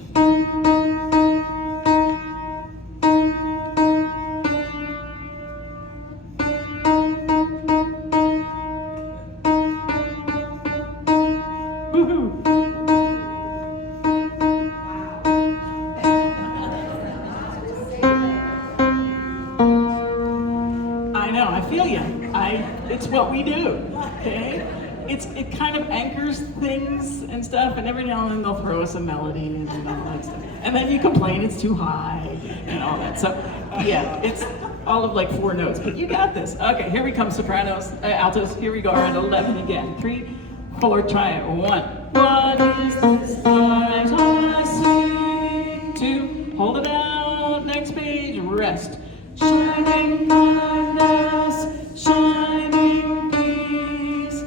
I feel you. It's what we do, okay? It kind of anchors things and stuff, and every now and then they'll throw us a melody and all that stuff. And then you complain it's too high and all that. So yeah, it's all of like 4 notes, but you got this. Okay, here we come, sopranos, altos. Here we go at 11 again. 3, 4, try it. 1. What is this light I see? 2, hold it out. Next page, rest. Shining kindness, shining peace,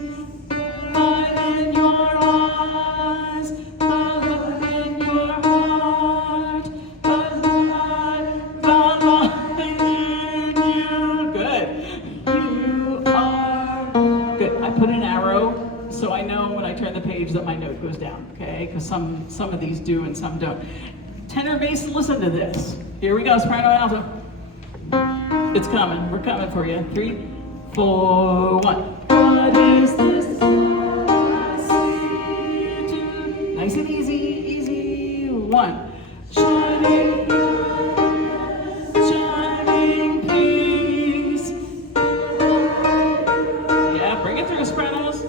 light in your eyes, the light in your heart, the light in you. Good. You are good. I put an arrow so I know when I turn the page that my note goes down, okay? Because some of these do and some don't. Tenor bass, listen to this. Here we go, soprano alto. It's coming. We're coming for you. 3, 4, 1. What is this I see? 2. Nice and easy, easy. 1. Shining, shining peace. Yeah, bring it through, sopranos.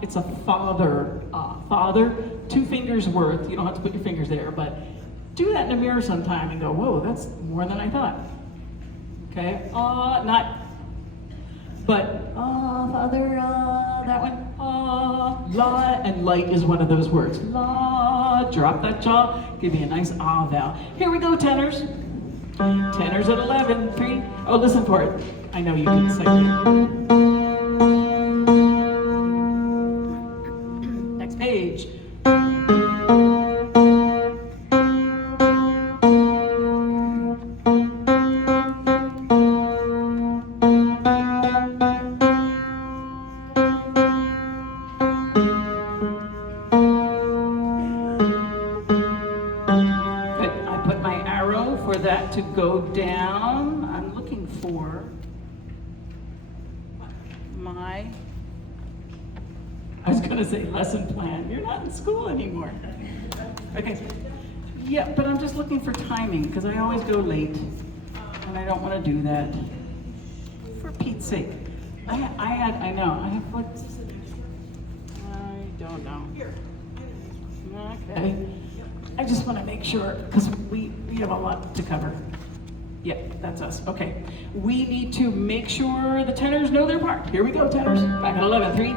It's a father, father, 2 fingers worth. You don't have to put your fingers there, but do that in the mirror sometime and go, whoa, that's more than I thought. Okay, not, but father, that one, la, and light is one of those words. La, drop that jaw, give me a nice vowel. Here we go, tenors. Tenors at 11, 3. Oh, listen for it. I know you can sing it. Next page. For that to go down, I'm looking for I was going to say lesson plan. You're not in school anymore. Okay. Yeah, but I'm just looking for timing because I always go late and I don't want to do that. For Pete's sake. I don't know. Okay. I just want to make sure, because we have a lot to cover. Yeah, that's us. Okay. We need to make sure the tenors know their part. Here we go, tenors. Back at 11. 3,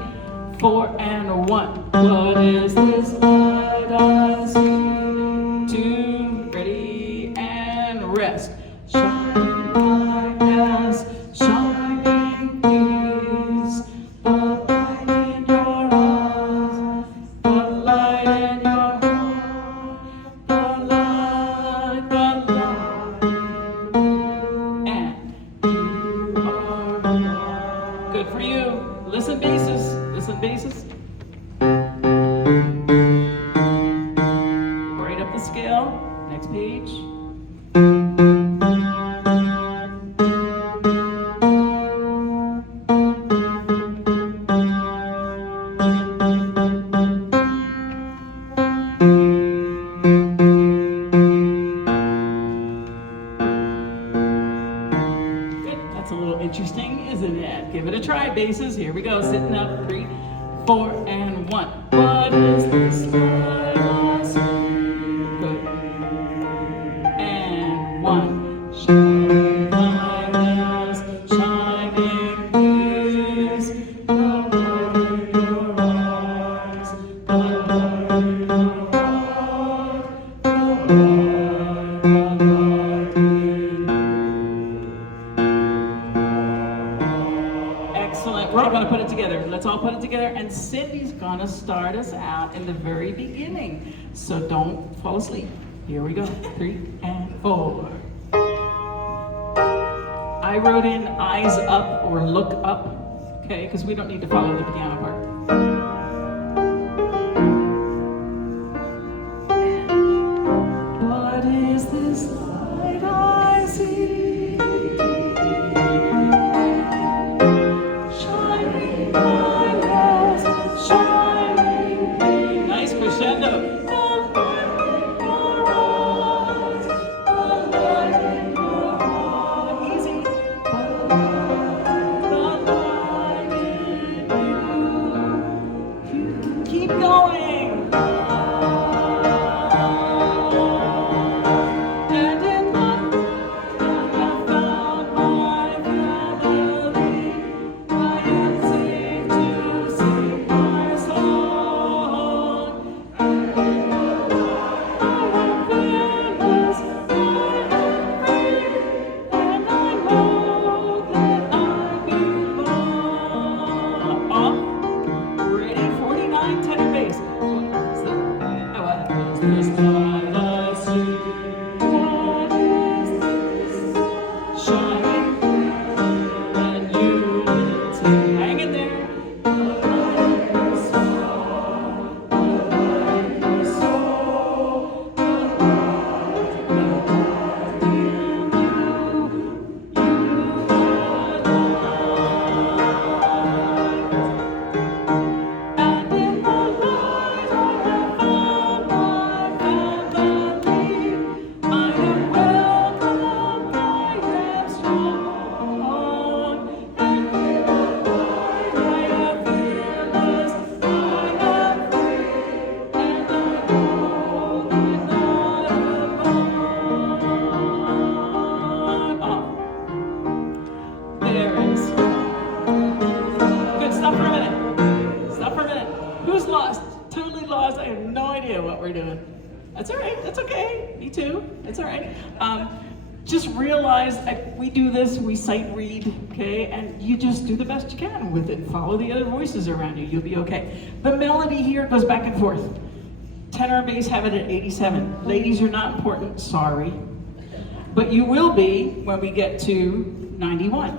4, and 1. What is this light I see? 2, ready, and rest. Shining light as shining peace. The light in your eyes. The light in your Listen basses. Right up the scale. Next page. Good. That's a little interesting, isn't it? Give it a try, basses. Here we go. Sitting up. 3, 4, and 1. What is this light I see? Good. And 1. Shining light as shining peace. The light in your eyes. The light in your heart. The light in Excellent. We're all going to put it together. Let's all put it together. And Cindy's going to start us out in the very beginning. So don't fall asleep. Here we go. 3 and 4. I wrote in eyes up or look up. Okay, because we don't need to follow the piano part. What is this light I see? Nice crescendo. Easy. Keep going. I have no idea what we're doing. That's all right. That's okay. Me too. It's all right. just realize we do this, we sight read, okay, and you just do the best you can with it. Follow the other voices around you, you'll be okay. The melody here goes back and forth. Tenor and bass have it at 87. Ladies, you're not important, sorry. But you will be when we get to 91.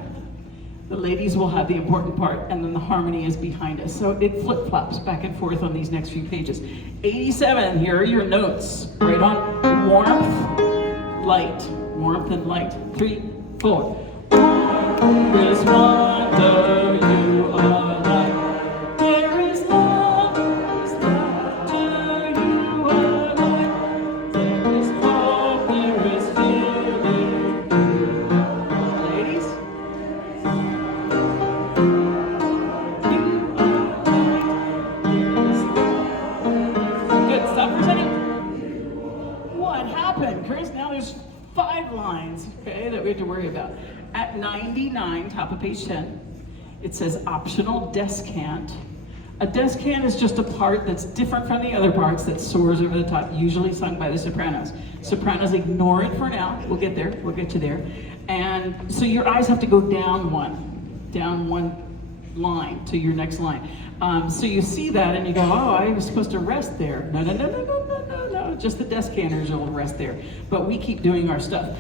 The ladies will have the important part, and then the harmony is behind us. So it flip-flops back and forth on these next few pages. 87, here are your notes. Right on warmth, light. Warmth and light. 3, 4. There is wonder, you are light. There is love, there is laughter, you are light. There is hope, there is feeling, you are light. Ladies? You are light. There is love. Good, stop presenting. What happened, Chris? Now there's 5 lines, okay, that we have to worry about. At 99, top of page 10, it says optional descant. A descant is just a part that's different from the other parts that soars over the top, usually sung by the sopranos. Sopranos ignore it for now. We'll get there, we'll get you there. And so your eyes have to go down one line to your next line. So you see that and you go, oh, I was supposed to rest there. No, just the descanters will rest there. But we keep doing our stuff.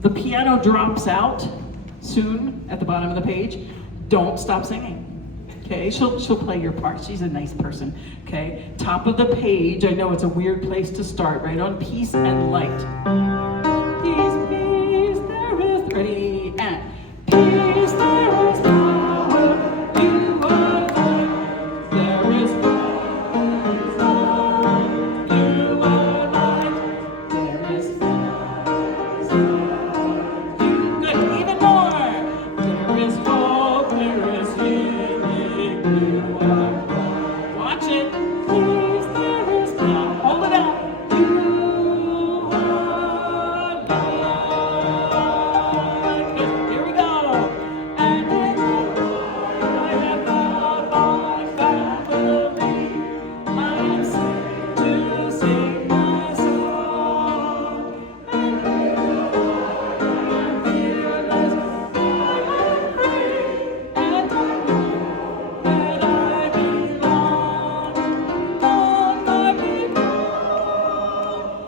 The piano drops out soon at the bottom of the page. Don't stop singing. Okay, she'll play your part. She's a nice person. Okay, top of the page. I know it's a weird place to start. Right on peace and light. Peace, peace, there is ready and peace, there is power. You are light. There is love. You are light. There is love. Good, even more. There is hope. There is healing. You are light. Watch it. Peace, there is power. Hold it out. You are light. Good, here we go. And in the Lord I have found my family. I am saved to sing my song. And in the Lord I am fearless. I am free, and I know that I belong. Long I belong, and I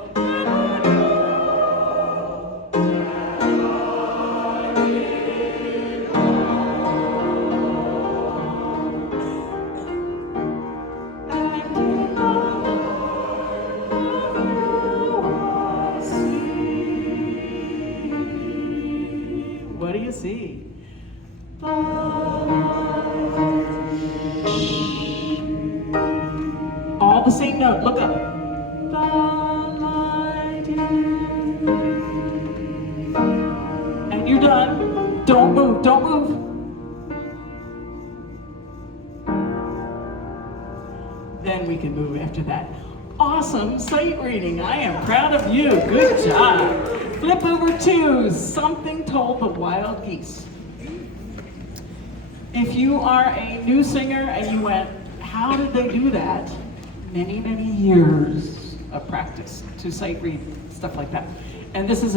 what do you see? All the same note, look up. The light is- And you're done. Don't move, don't move. Then we can move after that. Awesome sight reading. I am proud of you. Good job. Flip over to Something Told the Wild Geese. If you are a new singer and you went, how did they do that? Many, many years of practice to sight read, stuff like that. And that was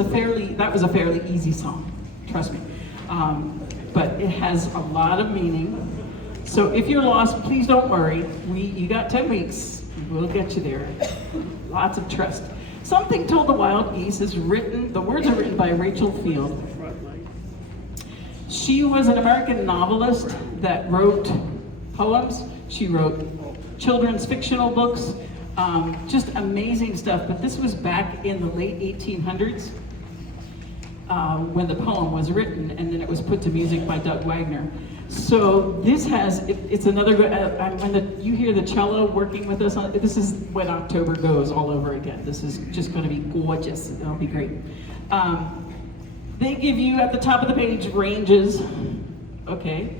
a fairly easy song, trust me. But it has a lot of meaning. So if you're lost, please don't worry. You got 10 weeks. We'll get you there. Lots of trust. Something Told the Wild Geese is written, the words are written by Rachel Field. She was an American novelist that wrote poems. She wrote children's fictional books, just amazing stuff. But this was back in the late 1800s when the poem was written, and then it was put to music by Doug Wagner. So this it's another good, when you hear the cello working with us, this is when October goes all over again. This is just going to be gorgeous. It'll be great. They give you at the top of the page ranges. Okay,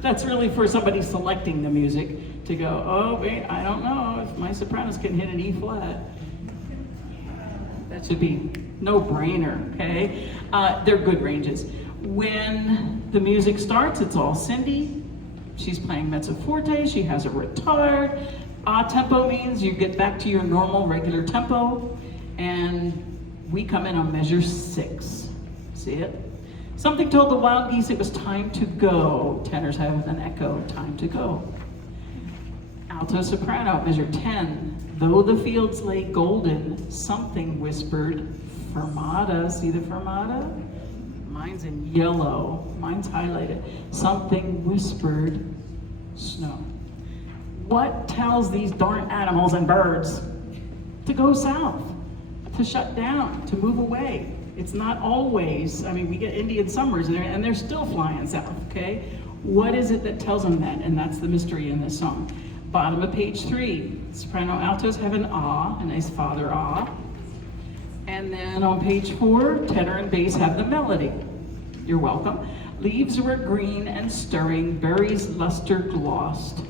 that's really for somebody selecting the music to go, oh wait, I don't know if my sopranos can hit an E flat. That should be no brainer, okay? They're good ranges. When the music starts, it's all Cindy. She's playing mezzo forte, she has a retard. Tempo means you get back to your normal, regular tempo. And We come in on measure 6. See it? Something told the wild geese it was time to go. Tenors have an echo, time to go. Alto soprano, measure 10. Though the fields lay golden, something whispered, fermata. See the fermata? Mine's in yellow. Mine's highlighted. Something whispered, snow. What tells these darn animals and birds to go south, to shut down, to move away? It's not always, I mean, we get Indian summers and they're still flying south, okay? What is it that tells them that? And that's the mystery in this song. Bottom of page 3, soprano altos have an ah, a nice father ah. And then on page 4, tenor and bass have the melody. You're welcome. Leaves were green and stirring, berries luster glossed.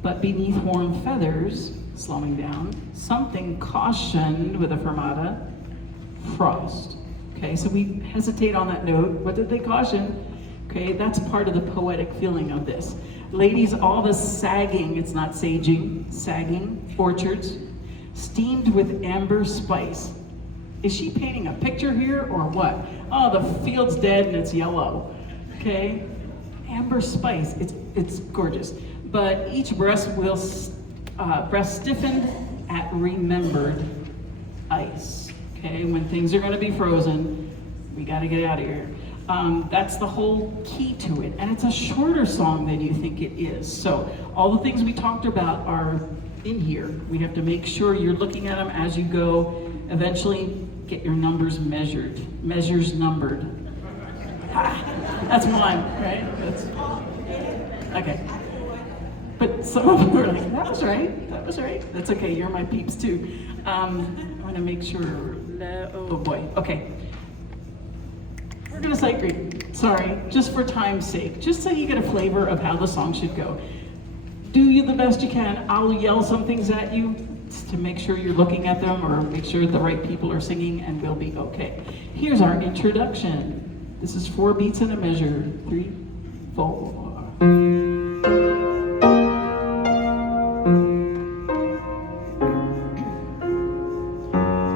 But beneath warm feathers, slowing down, something cautioned with a fermata, frost. Okay, so we hesitate on that note. What did they caution? Okay, that's part of the poetic feeling of this. Ladies, all the sagging, it's not saging, sagging, orchards, steamed with amber spice. Is she painting a picture here or what? Oh, the field's dead and it's yellow. Okay, amber spice, it's gorgeous. But each breast will breast stiffened at remembered ice. Okay, when things are going to be frozen, we got to get out of here. That's the whole key to it, and it's a shorter song than you think it is. So all the things we talked about are in here. We have to make sure you're looking at them as you go. Eventually, get your numbers measured. Measures numbered. That's one, right? Okay. But some of them were like, that was right, that was right. That's okay, you're my peeps too. I want to make sure, oh boy, okay. We're gonna sight read, sorry, just for time's sake, just so you get a flavor of how the song should go. Do you the best you can. I'll yell some things at you to make sure you're looking at them or make sure the right people are singing and we'll be okay. Here's our introduction. This is 4 beats in a measure, 3, 4.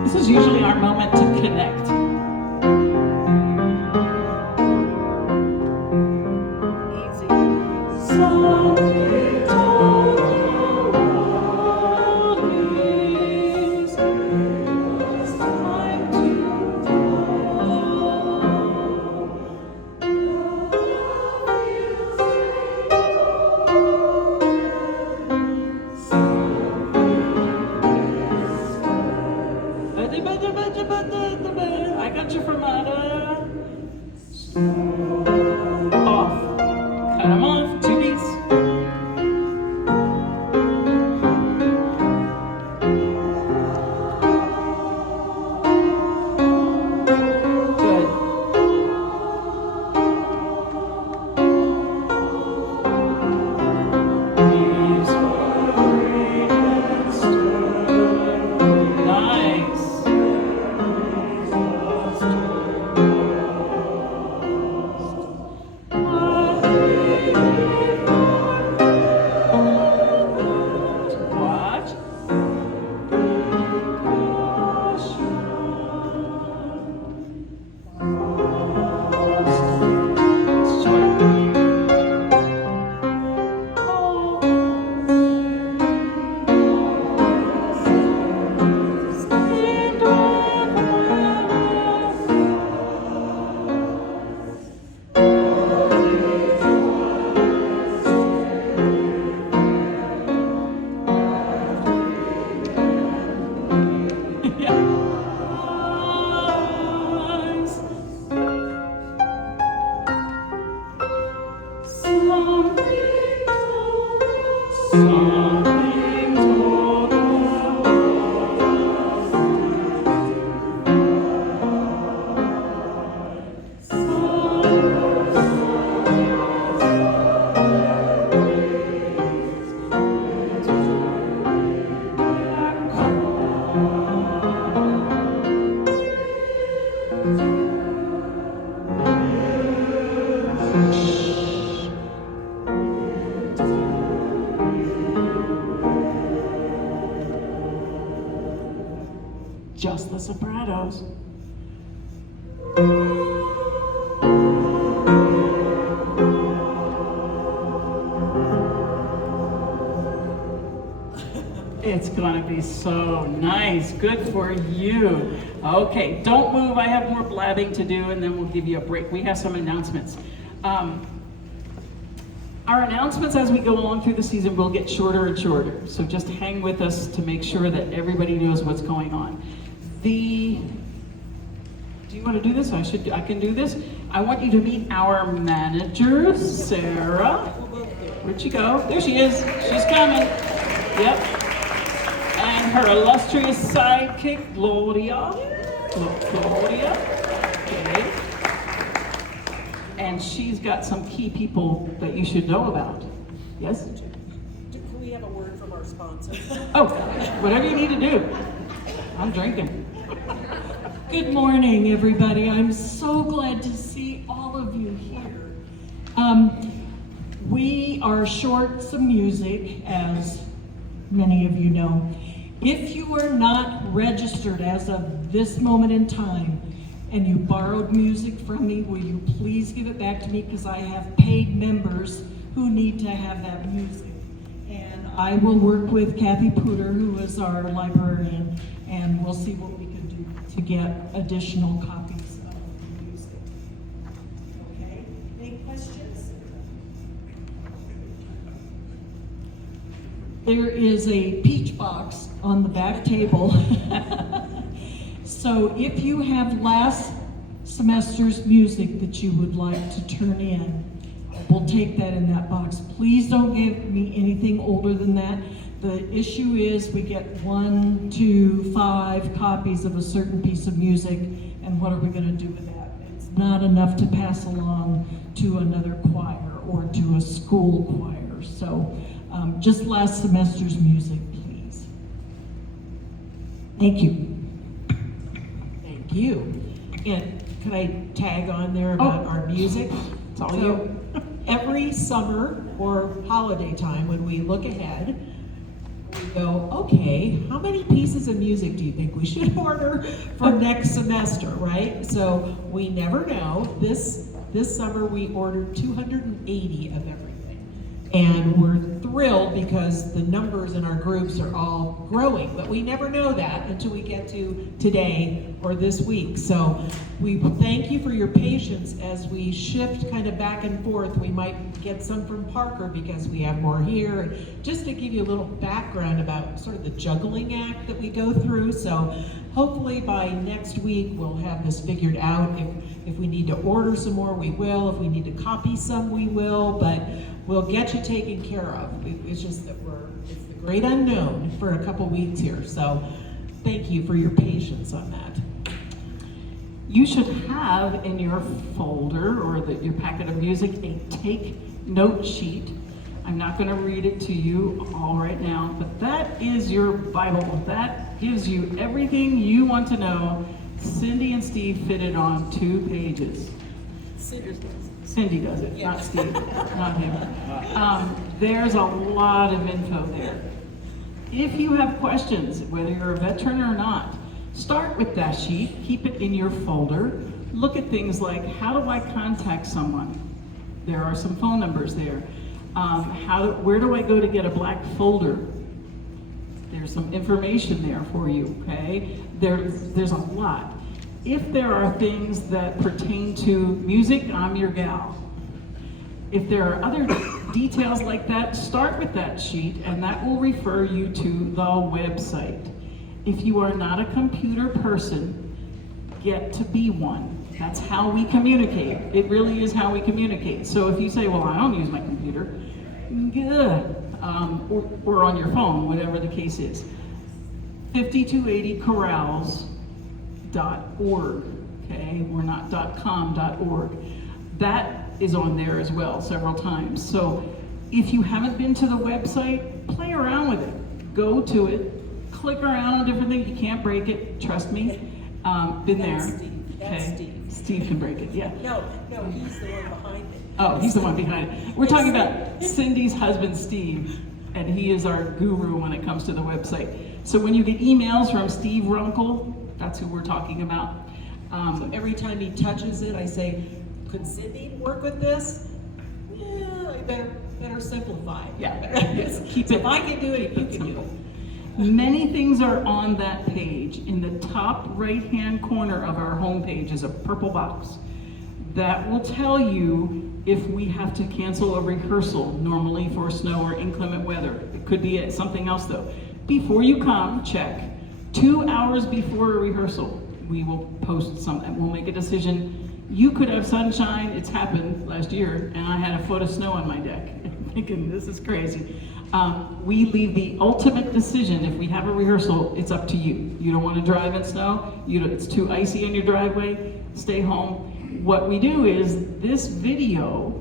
This is usually our moment to connect. Easy. Something told the breeze it was time to I got you fermata. Off. Cut them off. 2 beats. Good. Nice. Watch. Something told the just the sopranos. It's gonna be so nice. Good for you. Okay, don't move. I have more blabbing to do, and then we'll give you a break. We have some announcements. Our announcements as we go along through the season will get shorter and shorter. So just hang with us to make sure that everybody knows what's going on. Do you want to do this? I can do this. I want you to meet our manager, Sarah. Where'd she go? There she is. She's coming. Yep. And her illustrious sidekick, Gloria. Gloria. Okay. And she's got some key people that you should know about. Yes? Can we have a word from our sponsor? Oh, whatever you need to do. I'm drinking. Good morning, everybody. I'm so glad to see all of you here. We are short some music, as many of you know. If you are not registered as of this moment in time, and you borrowed music from me, will you please give it back to me, because I have paid members who need to have that music. And I will work with Kathy Pooter, who is our librarian, and we'll see what we can do to get additional copies of the music. Okay, any questions? There is a peach box on the back table. So if you have last semester's music that you would like to turn in, we'll take that in that box. Please don't give me anything older than that. The issue is we get 1, 2, 5 copies of a certain piece of music, and what are we going to do with that? It's not enough to pass along to another choir or to a school choir. So just last semester's music, please. Thank you. You. And can I tag on there about our music? It's all you. Every summer or holiday time, when we look ahead, we go, okay, how many pieces of music do you think we should order for next semester, right? So we never know. This summer we ordered 280 of everything. And we're thrilled because the numbers in our groups are all growing, but we never know that until we get to today or this week. So we thank you for your patience as we shift kind of back and forth. We might get some from Parker because we have more here. Just to give you a little background about sort of the juggling act that we go through. So hopefully by next week we'll have this figured out. If we need to order some more, we will. If we need to copy some, we will. But we'll get you taken care of. It's just that it's the great unknown for a couple weeks here. So thank you for your patience on that. You should have in your folder or your packet of music a take note sheet. I'm not going to read it to you all right now, but that is your Bible. That gives you everything you want to know. Cindy and Steve fit it on 2 pages. Cindy does it, Yeah. not Steve, not him. There's a lot of info there. If you have questions, whether you're a veteran or not, start with that sheet, keep it in your folder. Look at things like, how do I contact someone? There are some phone numbers there. Where do I go to get a black folder? There's some information there for you, okay? There's a lot. If there are things that pertain to music, I'm your gal. If there are other details like that, start with that sheet, and that will refer you to the website. If you are not a computer person, get to be one. That's how we communicate. It really is how we communicate. So if you say, well, I don't use my computer, good. Or on your phone, whatever the case is. 5280corrals.org, okay? We're not .com.org. That is on there as well several times. So if you haven't been to the website, play around with it. Go to it, click around on different things. You can't break it, trust me. Been there. That's Steve. Steve can break it, yeah. No, he's the one behind it. Oh, he's the one behind it. We're talking about Cindy's husband, Steve, and he is our guru when it comes to the website. So when you get emails from Steve Runkle, that's who we're talking about. So every time he touches it, I say, could Sydney work with this? Yeah, I better simplify. Yeah. Keep it. If I can do it, you can do it. Many things are on that page. In the top right-hand corner of our homepage is a purple box that will tell you if we have to cancel a rehearsal, normally for snow or inclement weather. It could be something else though. Before you come, check. 2 hours before a rehearsal, we will post something. We'll make a decision. You could have sunshine. It's happened last year, and I had a foot of snow on my deck. Thinking, this is crazy. We leave the ultimate decision. If we have a rehearsal, it's up to you. You don't want to drive in snow. It's too icy in your driveway. Stay home. What we do is this video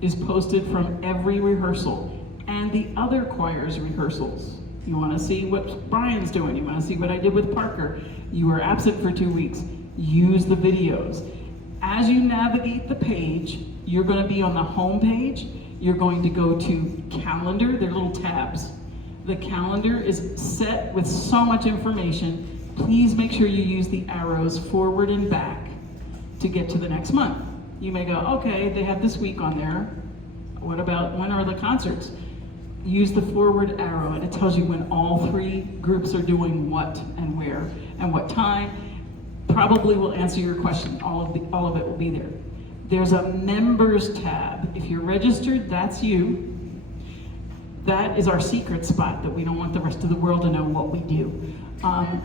is posted from every rehearsal and the other choir's rehearsals. You want to see what Brian's doing. You want to see what I did with Parker. You were absent for 2 weeks. Use the videos. As you navigate the page, you're going to be on the home page. You're going to go to calendar. They're little tabs. The calendar is set with so much information. Please make sure you use the arrows forward and back to get to the next month. You may go, okay, they have this week on there. What about when are the concerts? Use the forward arrow and it tells you when all 3 groups are doing what and where and what time. Probably will answer your question. All of it will be there. There's a members tab. If you're registered, that's you. That is our secret spot that we don't want the rest of the world to know what we do.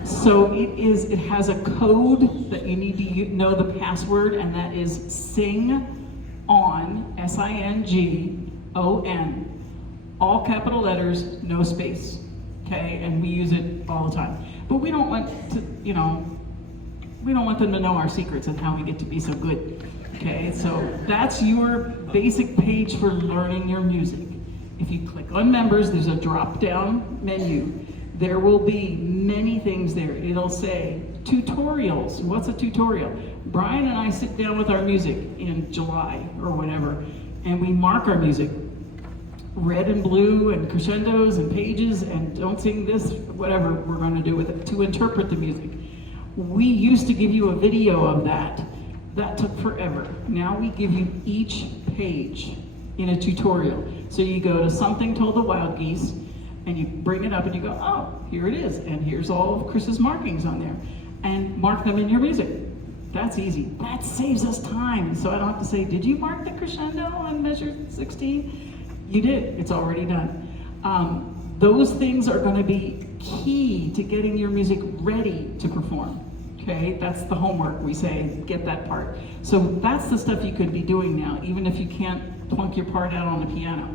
So it has a code that you need to know the password, and that is SINGON, SINGON, all capital letters, no space, okay? And we use it all the time. But we don't want to, we don't want them to know our secrets and how we get to be so good, okay? So that's your basic page for learning your music. If you click on members, there's a drop-down menu. There will be many things there. It'll say tutorials. What's a tutorial? Brian and I sit down with our music in July or whatever, and we mark our music. Red and blue and crescendos and pages and don't sing this, whatever we're going to do with it to interpret the music. We used to give you a video of that. That took forever. Now we give you each page in a tutorial. So you go to Something Told the Wild Geese, and you bring it up and you go, oh, here it is, and here's all of Chris's markings on there, and mark them in your music. That's easy. That saves us time, so I don't have to say, did you mark the crescendo on measure 16? You did. It's already done. Those things are going to be key to getting your music ready to perform. Okay, that's the homework. We say, get that part. So that's the stuff you could be doing now, even if you can't plunk your part out on the piano.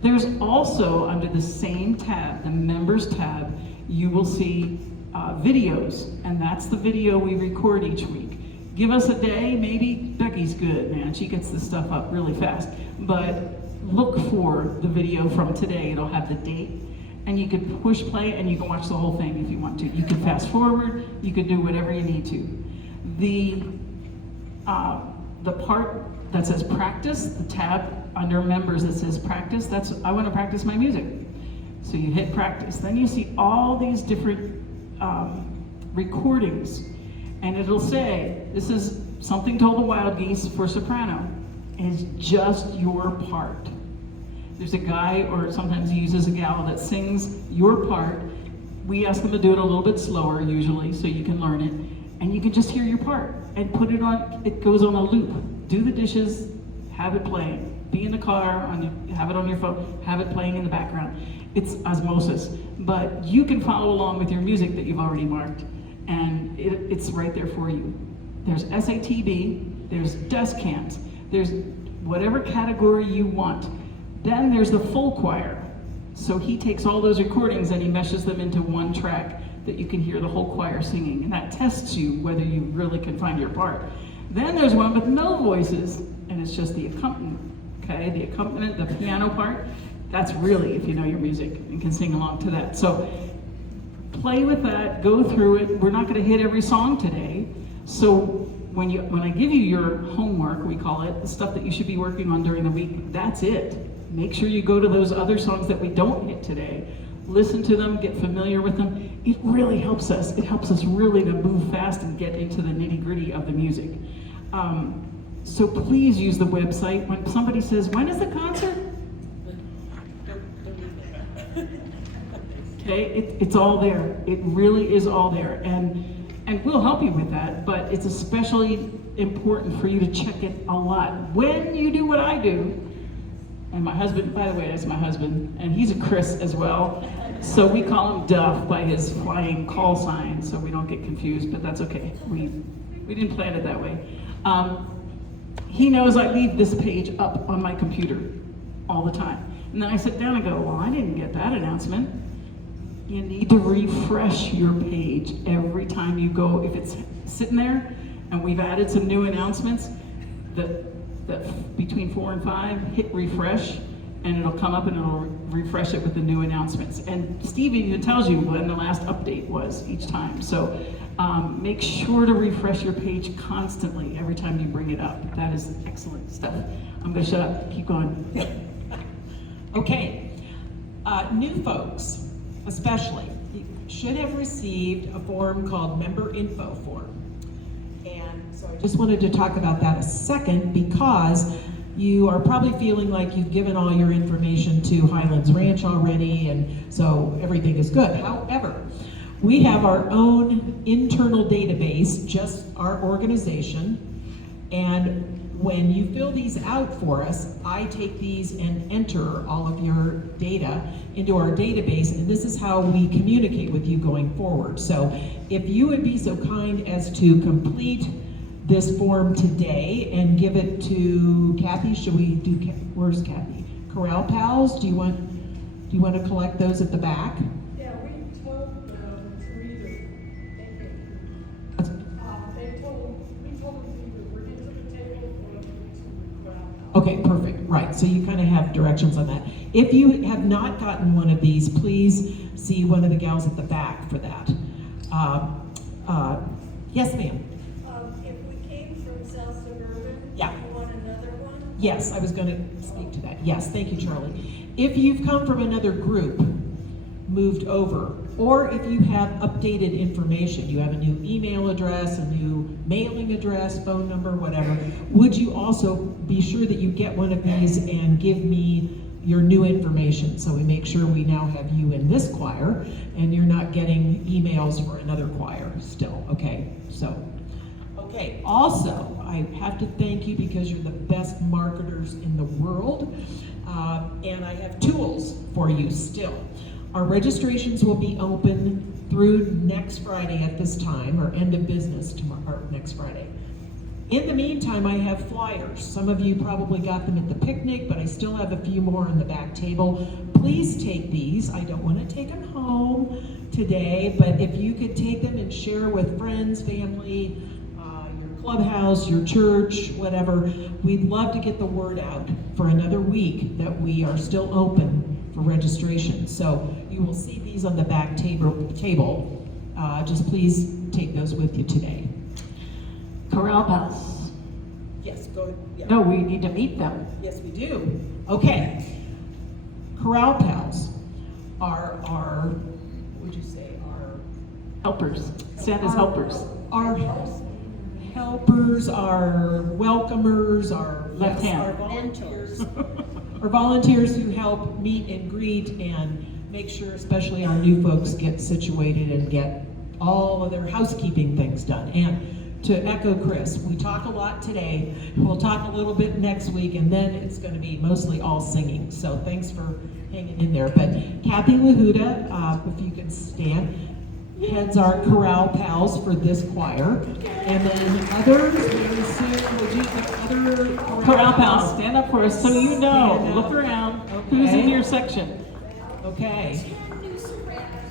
There's also, under the same tab, the members tab, you will see videos, and that's the video we record each week. Give us a day, maybe. Becky's good, man. She gets this stuff up really fast. But look for the video from today. It'll have the date, and you can push play, and you can watch the whole thing if you want to. You can fast forward. You can do whatever you need to. The part that says practice, the tab under members that says practice, that's I want to practice my music. So you hit practice. Then you see all these different recordings, and it'll say, this is Something Told the Wild Geese for soprano, and it's just your part. There's a guy, or sometimes he uses a gal, that sings your part. We ask them to do it a little bit slower usually, so you can learn it, and you can just hear your part and put it on. It goes on a loop. Do the dishes, have it playing. Be in the car, have it on your phone, have it playing in the background. It's osmosis, but you can follow along with your music that you've already marked, and it's right there for you. There's SATB, there's descants, there's whatever category you want. Then there's the full choir. So he takes all those recordings and he meshes them into one track that you can hear the whole choir singing, and that tests you whether you really can find your part. Then there's one with no voices, and it's just the accompaniment. Okay, the accompaniment, the piano part, that's really if you know your music and can sing along to that. So play with that, go through it. We're not going to hit every song today. So when I give you your homework, we call it, the stuff that you should be working on during the week, that's it. Make sure you go to those other songs that we don't hit today. listen to them, get familiar with them. It really helps us. It helps us really to move fast and get into the nitty-gritty of the music. So please use the website. When somebody says, when is the concert? Okay, it's all there. It really is all there. And we'll help you with that, but it's especially important for you to check it a lot. When you do what I do, and my husband, by the way, that's my husband, and he's a Chris as well, so we call him Duff by his flying call sign, so we don't get confused, but that's okay. We didn't plan it that way. He knows I leave this page up on my computer all the time. And then I sit down and go, well, I didn't get that announcement. You need to refresh your page every time you go. If it's sitting there and we've added some new announcements, that between 4 and 5, hit refresh and it'll come up and it'll refresh it with the new announcements. And Steve even tells you when the last update was each time. So make sure to refresh your page constantly every time you bring it up. That is excellent stuff. I'm gonna shut up, keep going. Okay, new folks, especially, you should have received a form called Member Info Form. And so I just wanted to talk about that a second because you are probably feeling like you've given all your information to Highlands Ranch already, and so everything is good. However, we have our own internal database, just our organization, and when you fill these out for us, I take these and enter all of your data into our database, and this is how we communicate with you going forward. So if you would be so kind as to complete this form today and give it to Kathy, should we do, where's Kathy? Corral Pals, do you want to collect those at the back? Yeah, we told them to either, we told them to either bring it to the table or to the crowd. Okay, perfect, right, so you kind of have directions on that. If you have not gotten one of these, please see one of the gals at the back for that. Yes, ma'am? If we came from South Suburban, Yeah. you want another one? Yes, I was going to speak to that. Yes, thank you, Charlie. If you've come from another group, moved over, or if you have updated information, you have a new email address, a new mailing address, phone number, whatever, would you also be sure that you get one of these and give me your new information so we make sure we now have you in this choir and you're not getting emails for another choir still, okay? So, okay, also, I have to thank you because you're the best marketers in the world, and I have tools for you still. Our registrations will be open through next Friday at this time, or end of business tomorrow, or next Friday. In the meantime, I have flyers. Some of you probably got them at the picnic, but I still have a few more on the back table. Please take these. I don't want to take them home today, but if you could take them and share with friends, family, your clubhouse, your church, whatever, we'd love to get the word out for another week that we are still open for registration. So you will see these on the back table. Just please take those with you today. Corral Pals. Yes, go. Yeah. No, we need to meet them. Yes, we do. Okay. Corral Pals are our, what would you say, our Helpers. Santa's helpers. Our helpers, our welcomers, our Left hand. our volunteers, our volunteers who help meet and greet and make sure, especially our new folks, get situated and get all of their housekeeping things done. And to echo Chris, we talk a lot today, we'll talk a little bit next week, and then it's going to be mostly all singing. So thanks for hanging in there. But Kathy Lahuda, if you can stand, heads our Corral Pals for this choir. And then others, very soon, we'll do the other Corral Pals, stand up for us so you know. Stand up. Look around. Okay. Who's in your section? Okay.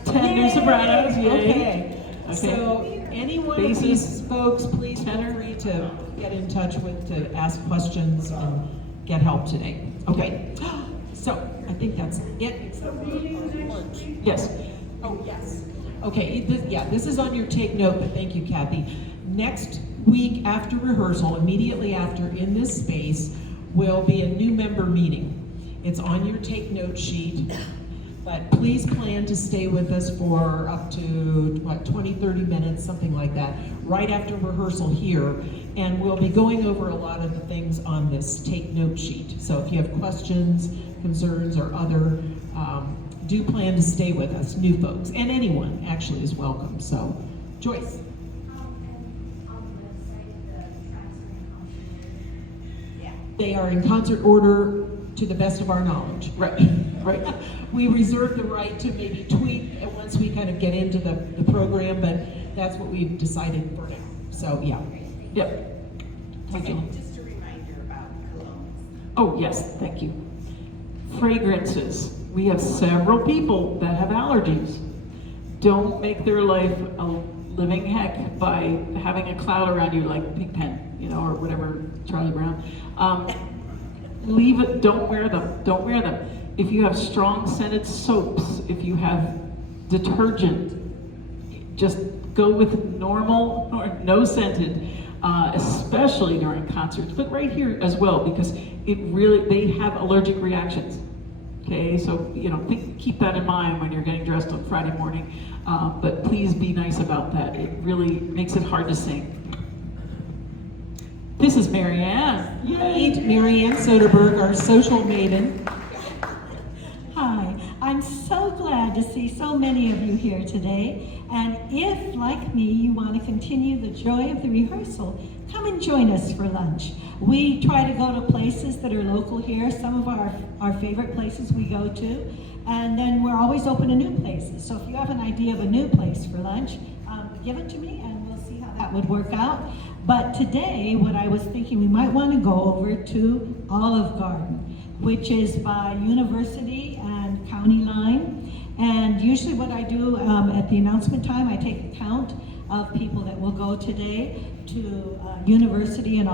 10 new sopranos. Yay. Okay. So any one of these folks, please feel free to get in touch with to ask questions and get help today. Okay. So I think that's it. Except for lunch. Yes. Oh, yes. Okay, this is on your take note, but thank you, Kathy. Next week after rehearsal, immediately after, in this space, will be a new member meeting. It's on your take note sheet. But please plan to stay with us for up to, 20, 30 minutes, something like that, right after rehearsal here. And we'll be going over a lot of the things on this take note sheet. So if you have questions, concerns, or other, do plan to stay with us, new folks. And anyone actually is welcome. So, Joyce. They are in concert order to the best of our knowledge. Right, right. We reserve the right to maybe tweak once we kind of get into the program, but that's what we've decided for now. So, yeah. Yep. Thank you. Just a reminder about colognes. Oh, yes, thank you. Fragrances. We have several people that have allergies. Don't make their life a living heck by having a cloud around you like Pigpen, or whatever, Charlie Brown. Leave it, don't wear them, don't wear them. If you have strong scented soaps, if you have detergent, just go with normal or no scented, especially during concerts, but right here as well, because they have allergic reactions. Okay, so keep that in mind when you're getting dressed on Friday morning, but please be nice about that. It really makes it hard to sing. This is Mary Ann. Yay, Mary Ann Soderberg, our social maiden. Hi, I'm so glad to see so many of you here today. And if, like me, you want to continue the joy of the rehearsal, come and join us for lunch. We try to go to places that are local here, some of our favorite places we go to, and then we're always open to new places. So if you have an idea of a new place for lunch, give it to me and we'll see how that would work out. But today, what I was thinking, we might want to go over to Olive Garden, which is by University and County Line. And usually what I do at the announcement time, I take a count of people that will go today to University and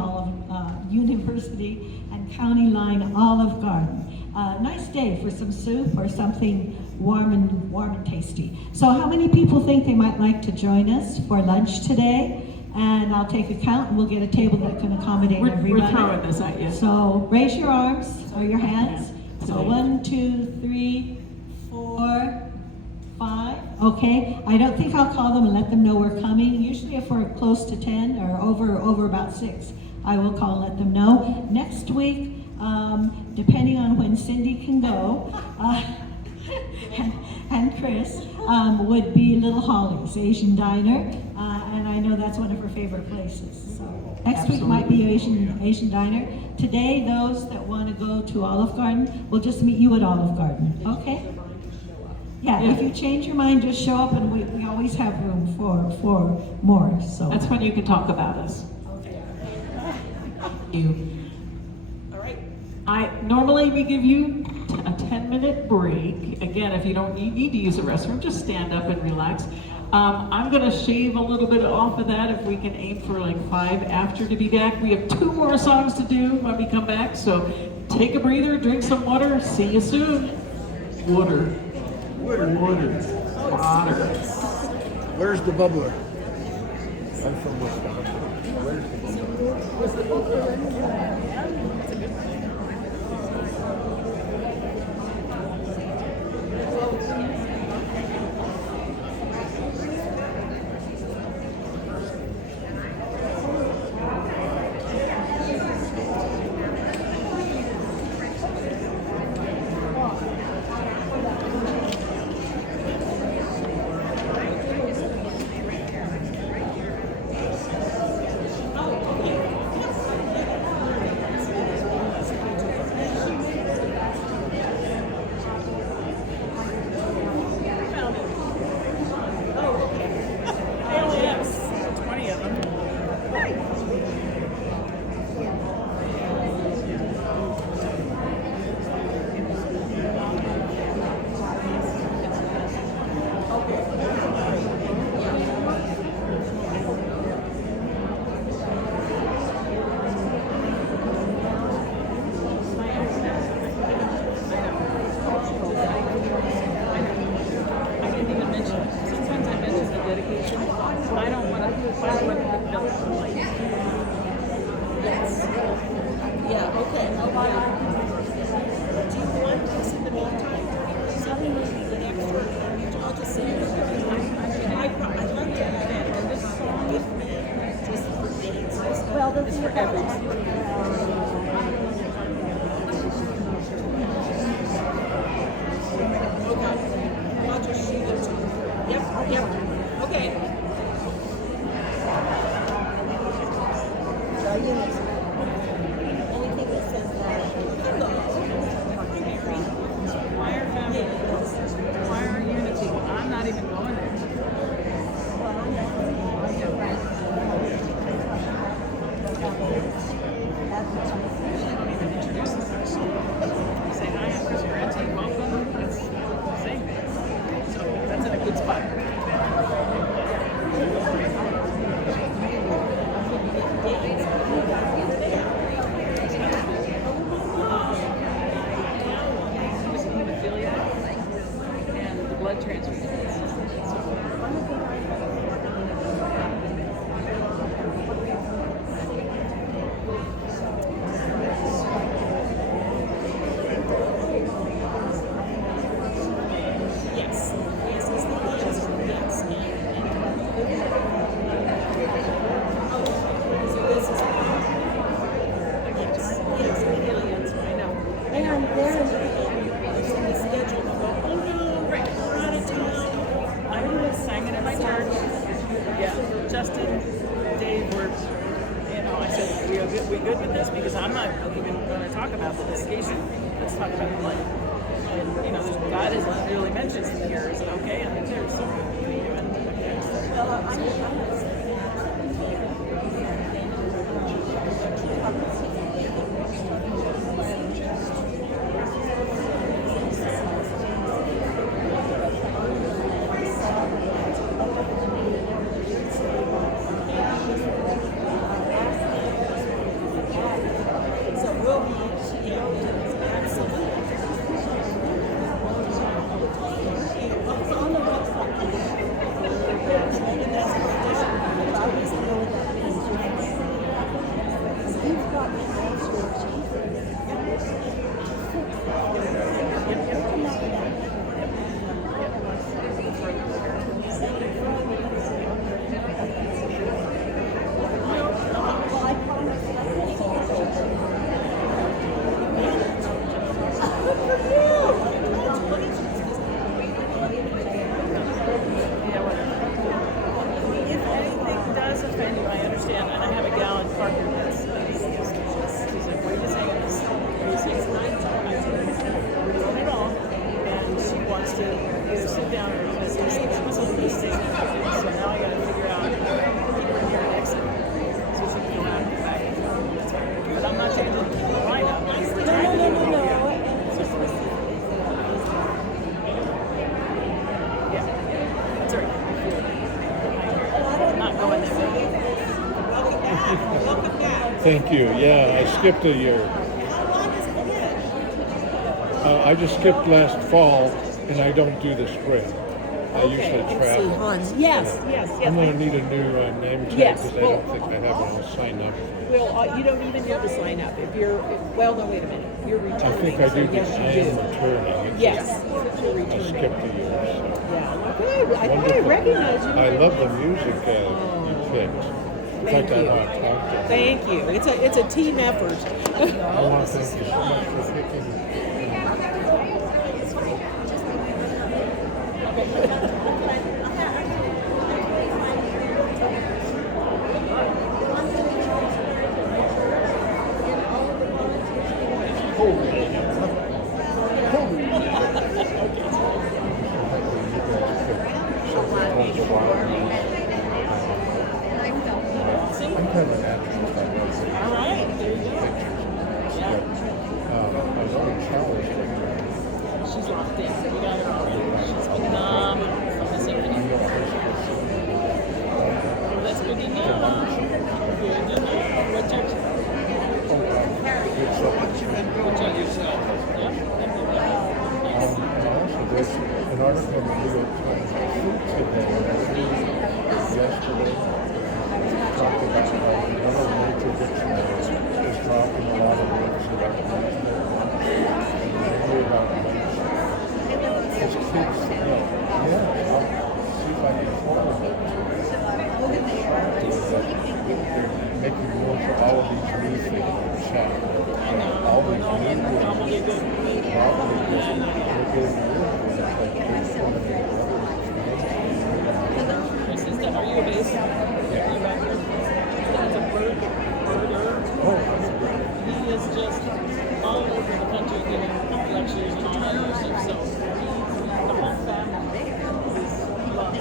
County Line Olive Garden. Nice day for some soup or something warm and tasty. So how many people think they might like to join us for lunch today? And I'll take a count and we'll get a table that can accommodate everybody. We're throwing this at you. So raise your arms or your hands. So 1, 2, 3, 4, 5. Okay, I don't think I'll call them and let them know we're coming. Usually if we're close to 10 or over about 6, I will call and let them know. Next week, depending on when Cindy can go, and Chris, would be Little Holly's Asian Diner, and I know that's one of her favorite places. So next week might be Asian Diner. Today, those that want to go to Olive Garden, we'll just meet you at Olive Garden. Okay? Yeah, if you change your mind, just show up, and we always have room for more. So that's when you can talk about us. All right. Normally we give you a 10-minute break. Again, if you need to use the restroom, just stand up and relax. I'm gonna shave a little bit off of that if we can aim for like 5 after to be back. We have 2 more songs to do when we come back, so take a breather, drink some water, see you soon. Water. Where's the bubbler? I'm from Wisconsin. Where's the bubbler? I'll just shoot it to you. Yep. Okay. Only thing that says that. Choir family, choir unity. I'm not even going there. Usually don't even introduce themselves. Say hi, I'm Chris Grantee, welcome. That's the same thing. So that's in a good spot. It was hemophilia and the blood transfusion. Yes. Yes, it's the yes. So this is yes, the aliens, I know. And there is It's in the schedule to go, oh no, we're out of town. I sang it at my church. Yeah, Justin, Dave were, I said, we good with this? Because I'm not even going to talk about the dedication. Let's talk about the life. And, God isn't really mentioned in here. Is it okay? And there's so So we'll be, absolutely. If anything does offend you, I understand. And I have a gal in Parker that's she's like, why are you saying this? Are you saying tonight? We're doing it all. And she wants to either sit down or listen. She was on this thing. So now I got to figure out keep her here and exit. So she can go out and come back. But I'm not changing the lineup. No. Yeah, that's all right. I'm not going there. Welcome back. Thank you. Yeah, I skipped a year. How long has it been? I just skipped last fall, and I don't do the spring. I usually travel. Hans. Yes. I'm going to need a new name tag Yes, because I well- don't think I have it all signed up. Well, you don't even need to sign up if you're. Well, no, wait a minute. You're I returning. think I so do the yes, same you do. returning. Yes, you're I returning. skipped a year. Yeah. Good. I thought I Wonderful. recognized you. I love the music you picked. In Thank fact, I you. want to talk to you. Thank you. It's a team effort. I want to thank you so much for picking. I'm kind of an actress. All right, there you go. I was on Charles. She's locked in. We got her already. She's phenomenal from this evening. Well, that's good to know. Good to know. What church? What church yourself? Yep. There's an article in the New York Times today, yesterday, talked about how one of the major dictionaries is dropping a lot of words about His kids, yeah, I'll see if I can follow them. They're making room for all of these that all the good Probably good. This is the, are you a bass? Yeah. You back here? That's a birder. He is just all over the country giving lectures and all that other stuff. So the whole family is loved.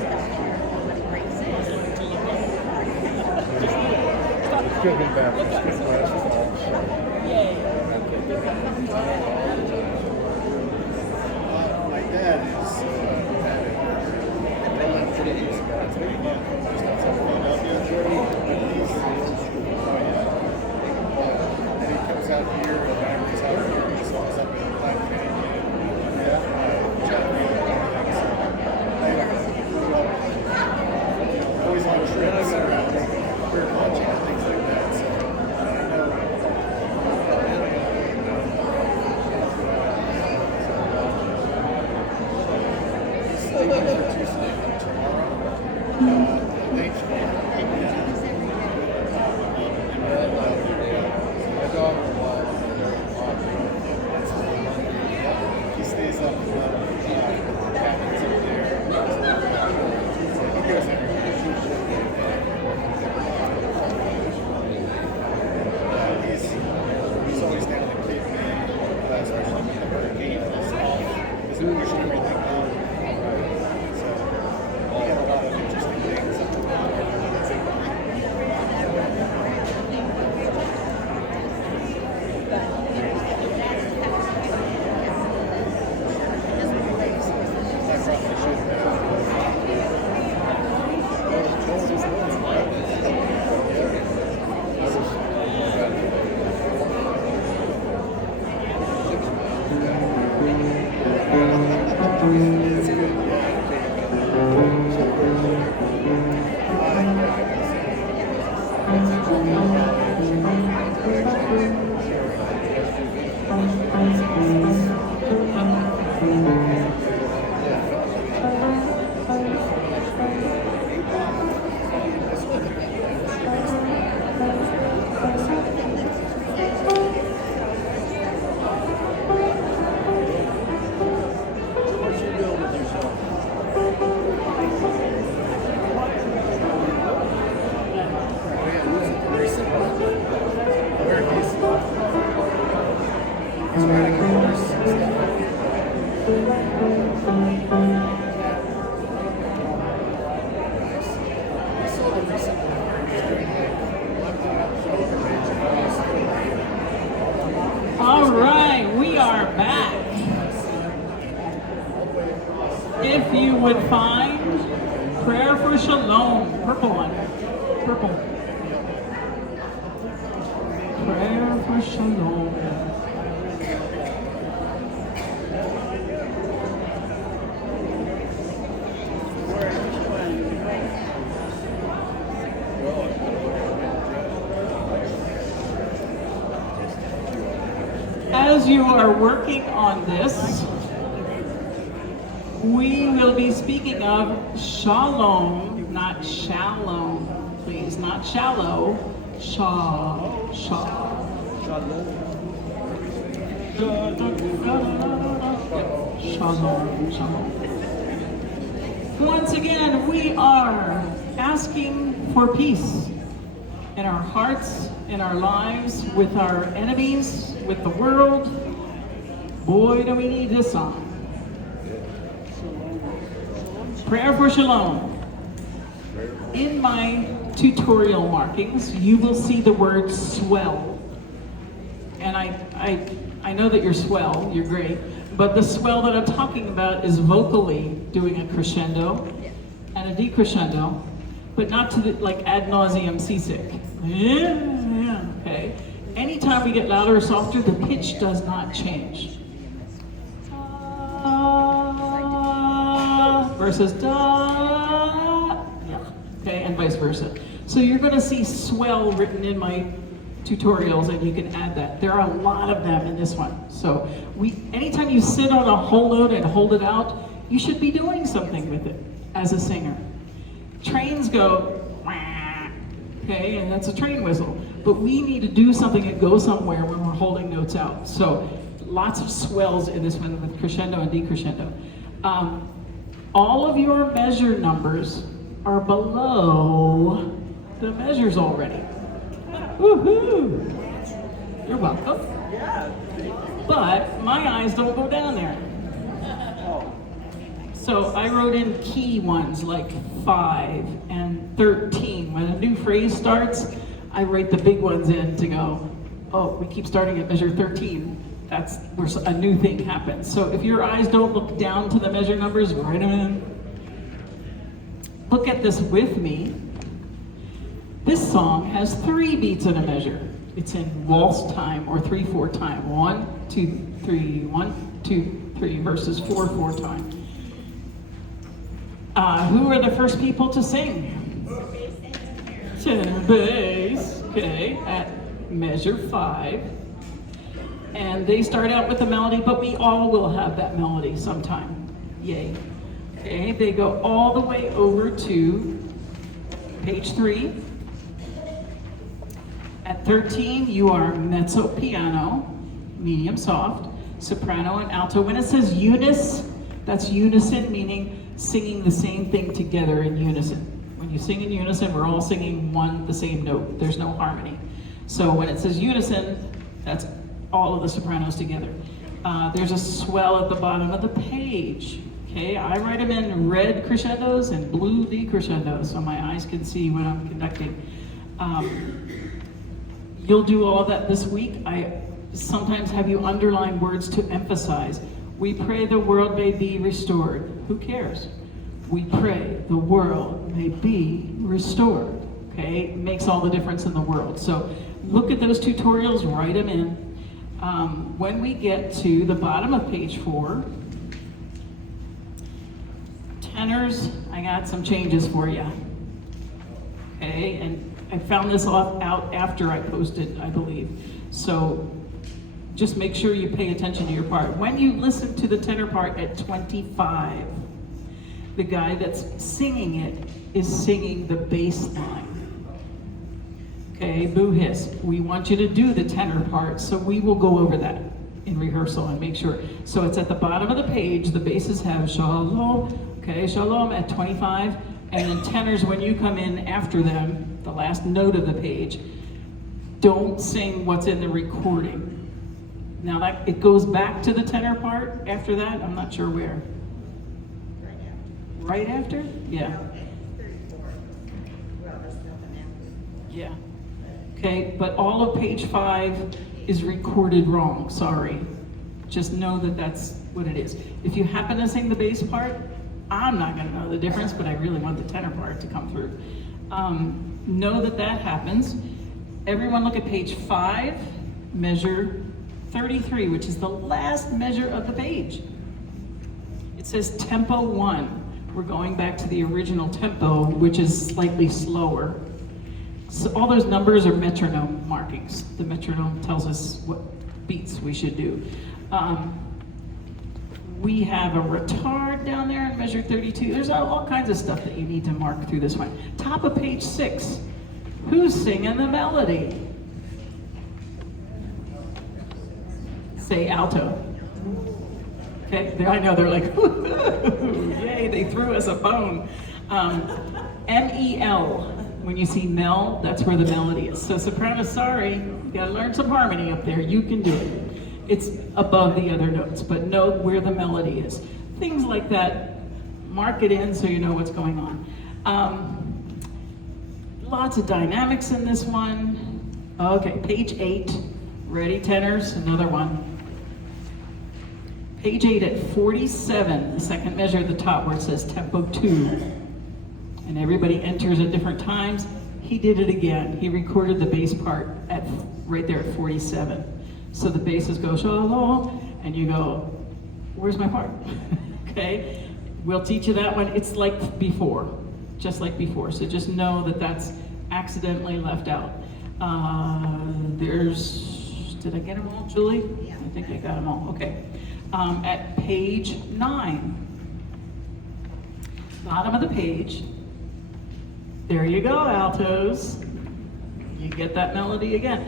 It's good and bad. It's good classes all the same. Yay. My dad is and he comes out here and Ivory's out here. He saws up in Black always on trips around bird watching and things like that. So I know. He stays up cabins up there. He goes everywhere. He's always down in Cape May, especially when the hurricane is off. He's pushing everything down. So we have a lot of interesting things. I probably should All right, we are back. If you would find Prayer for Shalom, purple one, purple. Prayer for Shalom. As you are working on this, we will be speaking of shalom, not shallow, please, not shallow, shalom. Shalom. Once again, we are asking for peace in our hearts, in our lives, with our enemies, with the world. Boy, do we need this song. Prayer for Shalom. In my tutorial markings, you will see the word swell. And I know that you're swell, you're great, but the swell that I'm talking about is vocally doing a crescendo and a decrescendo, but not to the, like ad nauseum seasick. Okay. Anytime we get louder or softer, the pitch does not change. Versus da, okay, and vice versa. So you're going to see swell written in my tutorials, and you can add that. There are a lot of them in this one. So anytime you sit on a whole note and hold it out, you should be doing something with it as a singer. Trains go, okay, and that's a train whistle. but we need to do something and go somewhere when we're holding notes out. So lots of swells in this one with crescendo and decrescendo. All of your measure numbers are below the measures already. Woohoo! You're welcome. But my eyes don't go down there. So I wrote in key ones like 5 and 13. When a new phrase starts, I write the big ones in to go, oh, we keep starting at measure 13. That's where a new thing happens. So if your eyes don't look down to the measure numbers, write them in. Look at this with me. This song has 3 beats in a measure. It's in waltz time or 3/4 time. 1, 2, 3, 1, 2, 3 versus 4/4 time. Who are the first people to sing? Tenor bass, okay, at measure 5. And they start out with the melody, but we all will have that melody sometime. Yay. Okay, they go all the way over to page 3. At 13, you are mezzo piano, medium soft, soprano and alto. When it says unis, that's unison, meaning singing the same thing together in unison. When you sing in unison, we're all singing the same note. There's no harmony. So when it says unison, that's all of the sopranos together. There's a swell at the bottom of the page. Okay, I write them in red crescendos and blue decrescendos so my eyes can see when I'm conducting. You'll do all of that this week. I sometimes have you underline words to emphasize. We pray the world may be restored. Who cares? We pray the world may be restored. Okay, it makes all the difference in the world. So look at those tutorials, write them in. When we get to the bottom of page 4, tenors, I got some changes for you. Okay, and I found this out after I posted, I believe. So just make sure you pay attention to your part. When you listen to the tenor part at 25, the guy that's singing it is singing the bass line. Okay, boo hiss. We want you to do the tenor part, so we will go over that in rehearsal and make sure. So it's at the bottom of the page, the basses have shalom, okay, shalom at 25, and then tenors, when you come in after them, the last note of the page, don't sing what's in the recording. Now that it goes back to the tenor part after that, I'm not sure where. Right after? Yeah. Yeah. Okay, but all of page 5 is recorded wrong, sorry. Just know that that's what it is. If you happen to sing the bass part, I'm not gonna know the difference, but I really want the tenor part to come through. Know that that happens. Everyone look at page 5, measure 33, which is the last measure of the page. It says tempo 1. We're going back to the original tempo, which is slightly slower. So all those numbers are metronome markings. The metronome tells us what beats we should do. We have a retard down there in measure 32. There's all kinds of stuff that you need to mark through this one. Top of page 6. Who's singing the melody? Say alto. Okay, I know they're like, yay, they threw us a bone. M-E-L. When you see mel, that's where the melody is. So soprano, sorry, you gotta learn some harmony up there. You can do it. It's above the other notes, but know where the melody is. Things like that, mark it in so you know what's going on. Lots of dynamics in this one. Okay, page 8, ready tenors, another one. Page 8 at 47, the second measure at the top where it says tempo 2. And everybody enters at different times. He did it again. He recorded the bass part at right there at 47. So the basses go shalom, and you go, where's my part? Okay, we'll teach you that one. It's like before, just like before. So just know that that's accidentally left out. Did I get them all, Julie? Yeah. I think I got them all, okay. At page 9, bottom of the page, there you go, altos. You get that melody again.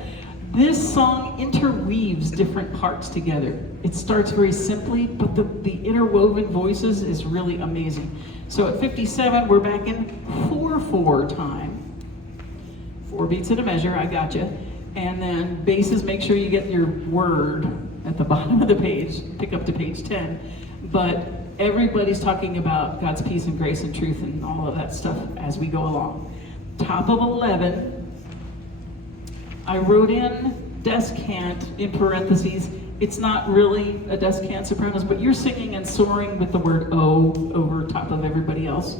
This song interweaves different parts together. It starts very simply, but the interwoven voices is really amazing. So at 57, we're back in 4/4 time. 4 beats at a measure, I gotcha. And then basses, make sure you get your word at the bottom of the page, pick up to page 10. But everybody's talking about God's peace and grace and truth and all of that stuff as we go along. Top of 11, I wrote in descant in parentheses. It's not really a descant sopranos, but you're singing and soaring with the word O over top of everybody else,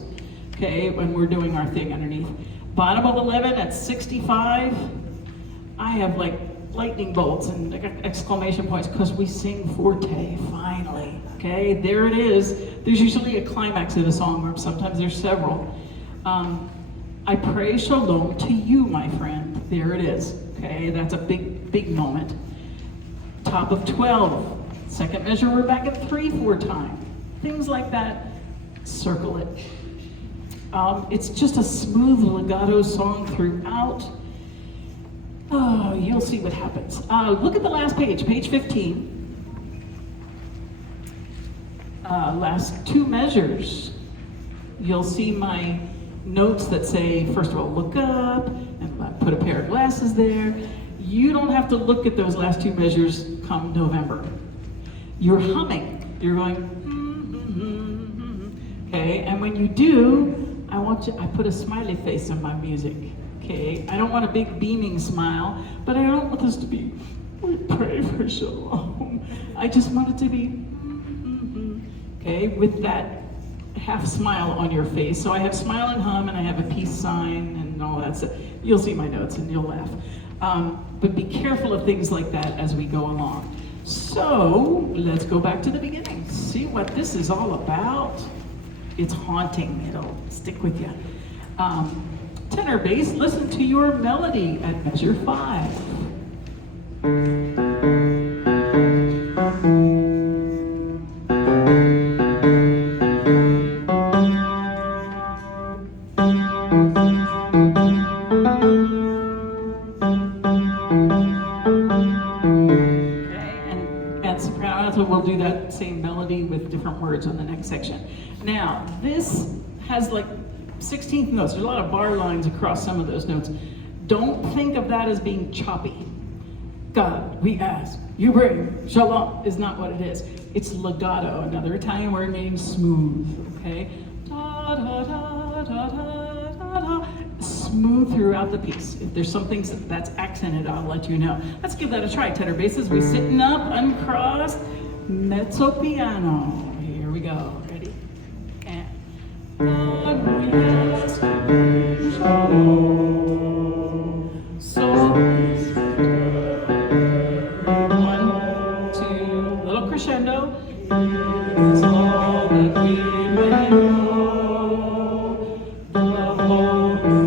okay, when we're doing our thing underneath. Bottom of 11 at 65, I have like lightning bolts and exclamation points because we sing forte, finally, okay? There it is. There's usually a climax of a song, or sometimes there's several. I pray shalom to you, my friend. There it is, okay? That's a big, big moment. Top of 12, second measure, we're back at 3/4 time. Things like that, circle it. It's just a smooth legato song throughout. Oh, you'll see what happens. Look at the last page, page 15. Last 2 measures. You'll see my notes that say, first of all, look up, and I put a pair of glasses there. You don't have to look at those last 2 measures come November. You're humming. You're going, okay? And when you do, I put a smiley face on my music, okay? I don't want a big beaming smile, but I don't want this to be, we pray for shalom. I just want it to be, okay, with that half smile on your face. So I have smile and hum, and I have a peace sign and all that stuff. You'll see my notes and you'll laugh. But be careful of things like that as we go along. So let's go back to the beginning. See what this is all about. It's haunting. It'll stick with you. Tenor bass, listen to your melody at measure 5. We'll do that same melody with different words on the next section. Now, this has like 16th notes. There's a lot of bar lines across some of those notes. Don't think of that as being choppy. God, we ask, you bring, shalom is not what it is. It's legato, another Italian word meaning smooth, okay? Da, da, da, da, da, da, da. Smooth throughout the piece. If there's something that's accented, I'll let you know. Let's give that a try. Tenor basses, we sitting up, uncrossed. Mezzo piano. Here we go. Ready? And God, we ask you shalom. So 1, 2, little crescendo. Is all that we may know. The hope of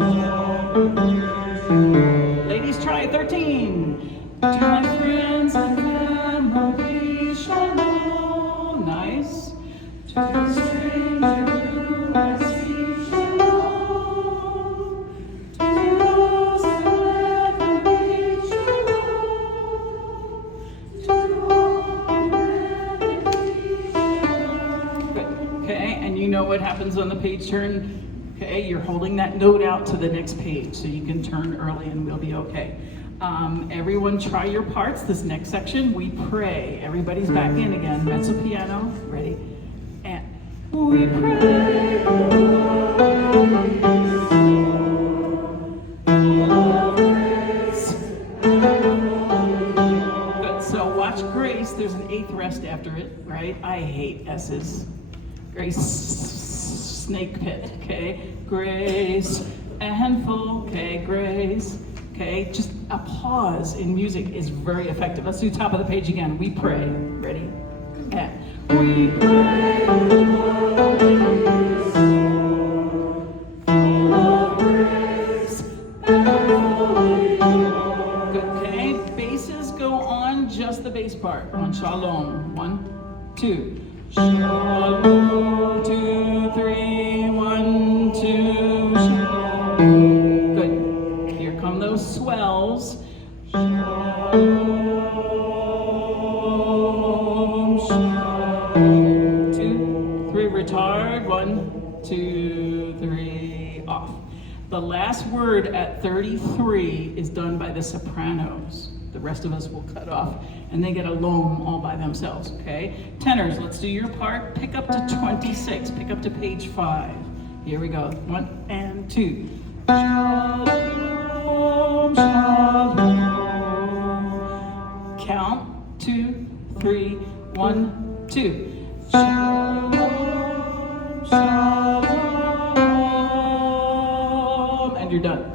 ladies, try 13. To my friends and family, shalom. Nice. To the stranger who I see, shalom. To those who never meet, shalom. To all who never meet, shalom. Good. Okay, and you know what happens on the page turn? Okay, you're holding that note out to the next page, so you can turn early and we'll be okay. Everyone try your parts. This next section, we pray. Everybody's back in again. Mezzo piano, ready? And we pray. Good, so watch grace. There's an 8th rest after it, right? I hate S's. Grace, snake pit, okay? Grace and full, okay, grace. Okay, just a pause in music is very effective. Let's do top of the page again. We pray. Ready? And we pray. Okay, basses go on just the bass part. On shalom. 1, 2. Shalom. 2, 3. 1, 2. Shalom. Good. Those swells. The last word at 33 is done by the sopranos. The rest of us will cut off, and they get a loam all by themselves, okay? Tenors, let's do your part. Pick up to 26, pick up to page 5. Here we go, 1 and 2. Shalom, shalom. Count, 2, 3, 1, 2. Shalom, shalom. And you're done.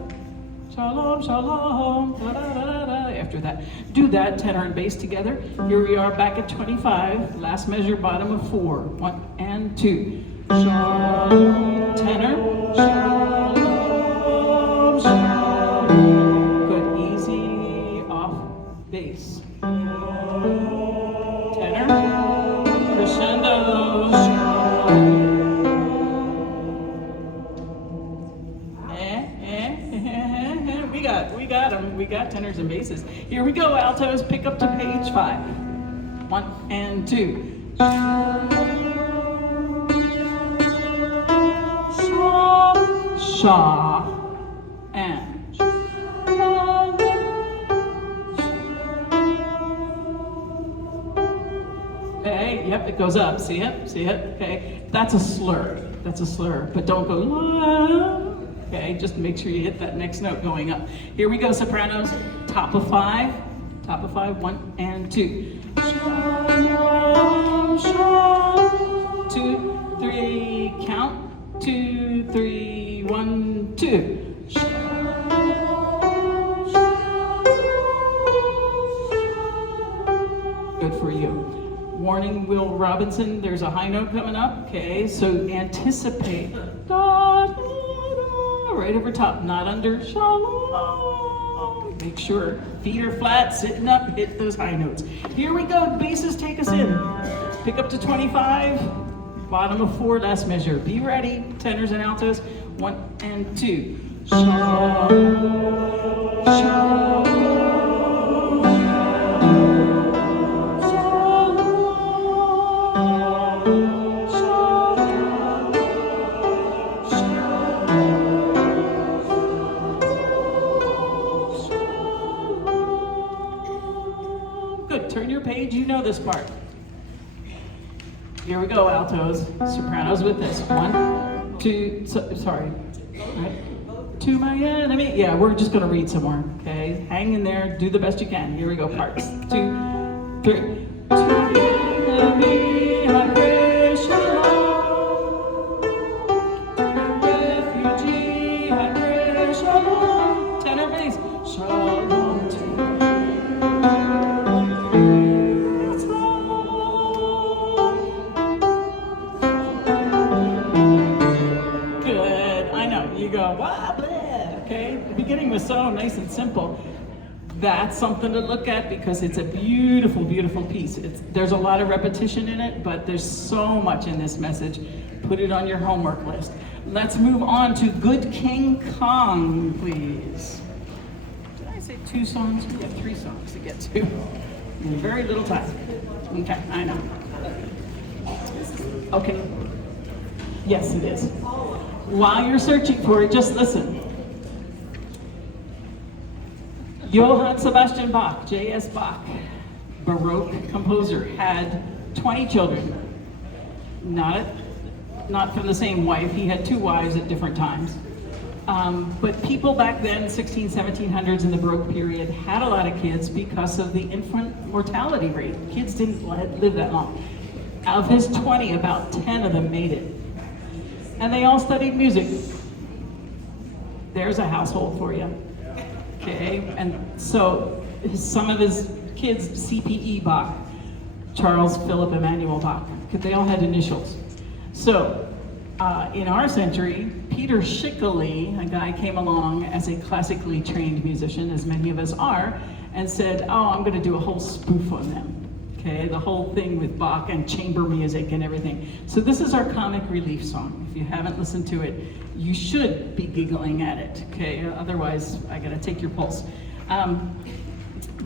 Shalom, shalom. Da, da, da, da, da. After that, do that tenor and bass together. Here we are back at 25. Last measure, bottom of 4. 1 and 2. Shalom, tenor. Shalom, shalom. Good, easy off bass. Tenor, crescendo. We got tenors and basses. Here we go, altos. Pick up to page 5. 1 and 2. Sha and okay, yep, it goes up. See it? See it? Okay, that's a slur. That's a slur, but don't go la. Okay, just make sure you hit that next note going up. Here we go, sopranos. Top of 5. Top of 5. 1 and 2. Shalom, shalom. 2, 3. Count. 2, 3. 1, 2. Shalom, shalom. Good for you. Warning, Will Robinson. There's a high note coming up. Okay, so anticipate. Da, right over top, not under. Shalom. Make sure feet are flat, sitting up, hit those high notes. Here we go, basses take us in. Pick up to 25, bottom of 4, last measure. Be ready, tenors and altos. 1 and 2. Shalom, shalom. Turn your page, you know this part. Here we go, altos, sopranos with this. 1, 2, sorry. Right. To my enemy. Yeah, we're just gonna read some more, okay? Hang in there, do the best you can. Here we go, parts. 2, 3. To my enemy, I pray shalom. Refugee, I pray shalom. Tenor bass, shalom to you. Okay, the beginning was so nice and simple. That's something to look at because it's a beautiful, beautiful piece. There's a lot of repetition in it, but there's so much in this message. Put it on your homework list. Let's move on to Good King Kong, please. Did I say 2 songs? We have 3 songs to get to in very little time. Okay, I know. Okay. Yes, it is. While you're searching for it, just listen. Johann Sebastian Bach, J.S. Bach, Baroque composer, had 20 children. Not from the same wife. He had 2 wives at different times. But people back then, 1700s in the Baroque period, had a lot of kids because of the infant mortality rate. Kids didn't live that long. Out of his 20, about 10 of them made it. And they all studied music. There's a household for you. Okay, and so some of his kids, CPE Bach, Charles Philip Emmanuel Bach, because they all had initials. So in our century, Peter Schickele, a guy came along as a classically trained musician, as many of us are, and said, oh, I'm gonna do a whole spoof on them. Okay, the whole thing with Bach and chamber music and everything. So this is our comic relief song. If you haven't listened to it, you should be giggling at it, okay? Otherwise, I gotta take your pulse.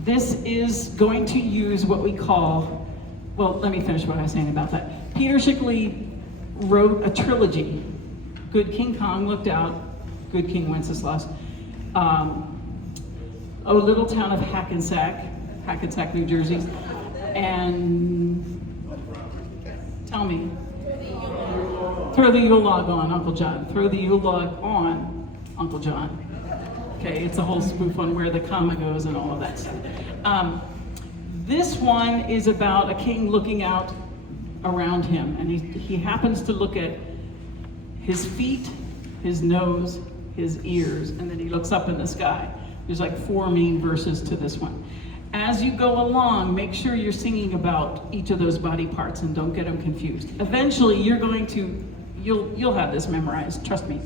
This is going to use what we call, well, let me finish what I was saying about that. Peter Schickele wrote a trilogy. Good King Kong looked out Good King Wenceslas. Little town of Hackensack, New Jersey. And tell me, throw the Yule log on, Uncle John. Throw the Yule log on, Uncle John. Okay, it's a whole spoof on where the comma goes and all of that stuff. This one is about a king looking out around him, and he happens to look at his feet, his nose, his ears, and then he looks up in the sky. There's like 4 main verses to this one. As you go along, make sure you're singing about each of those body parts and don't get them confused. Eventually, you'll have this memorized, trust me.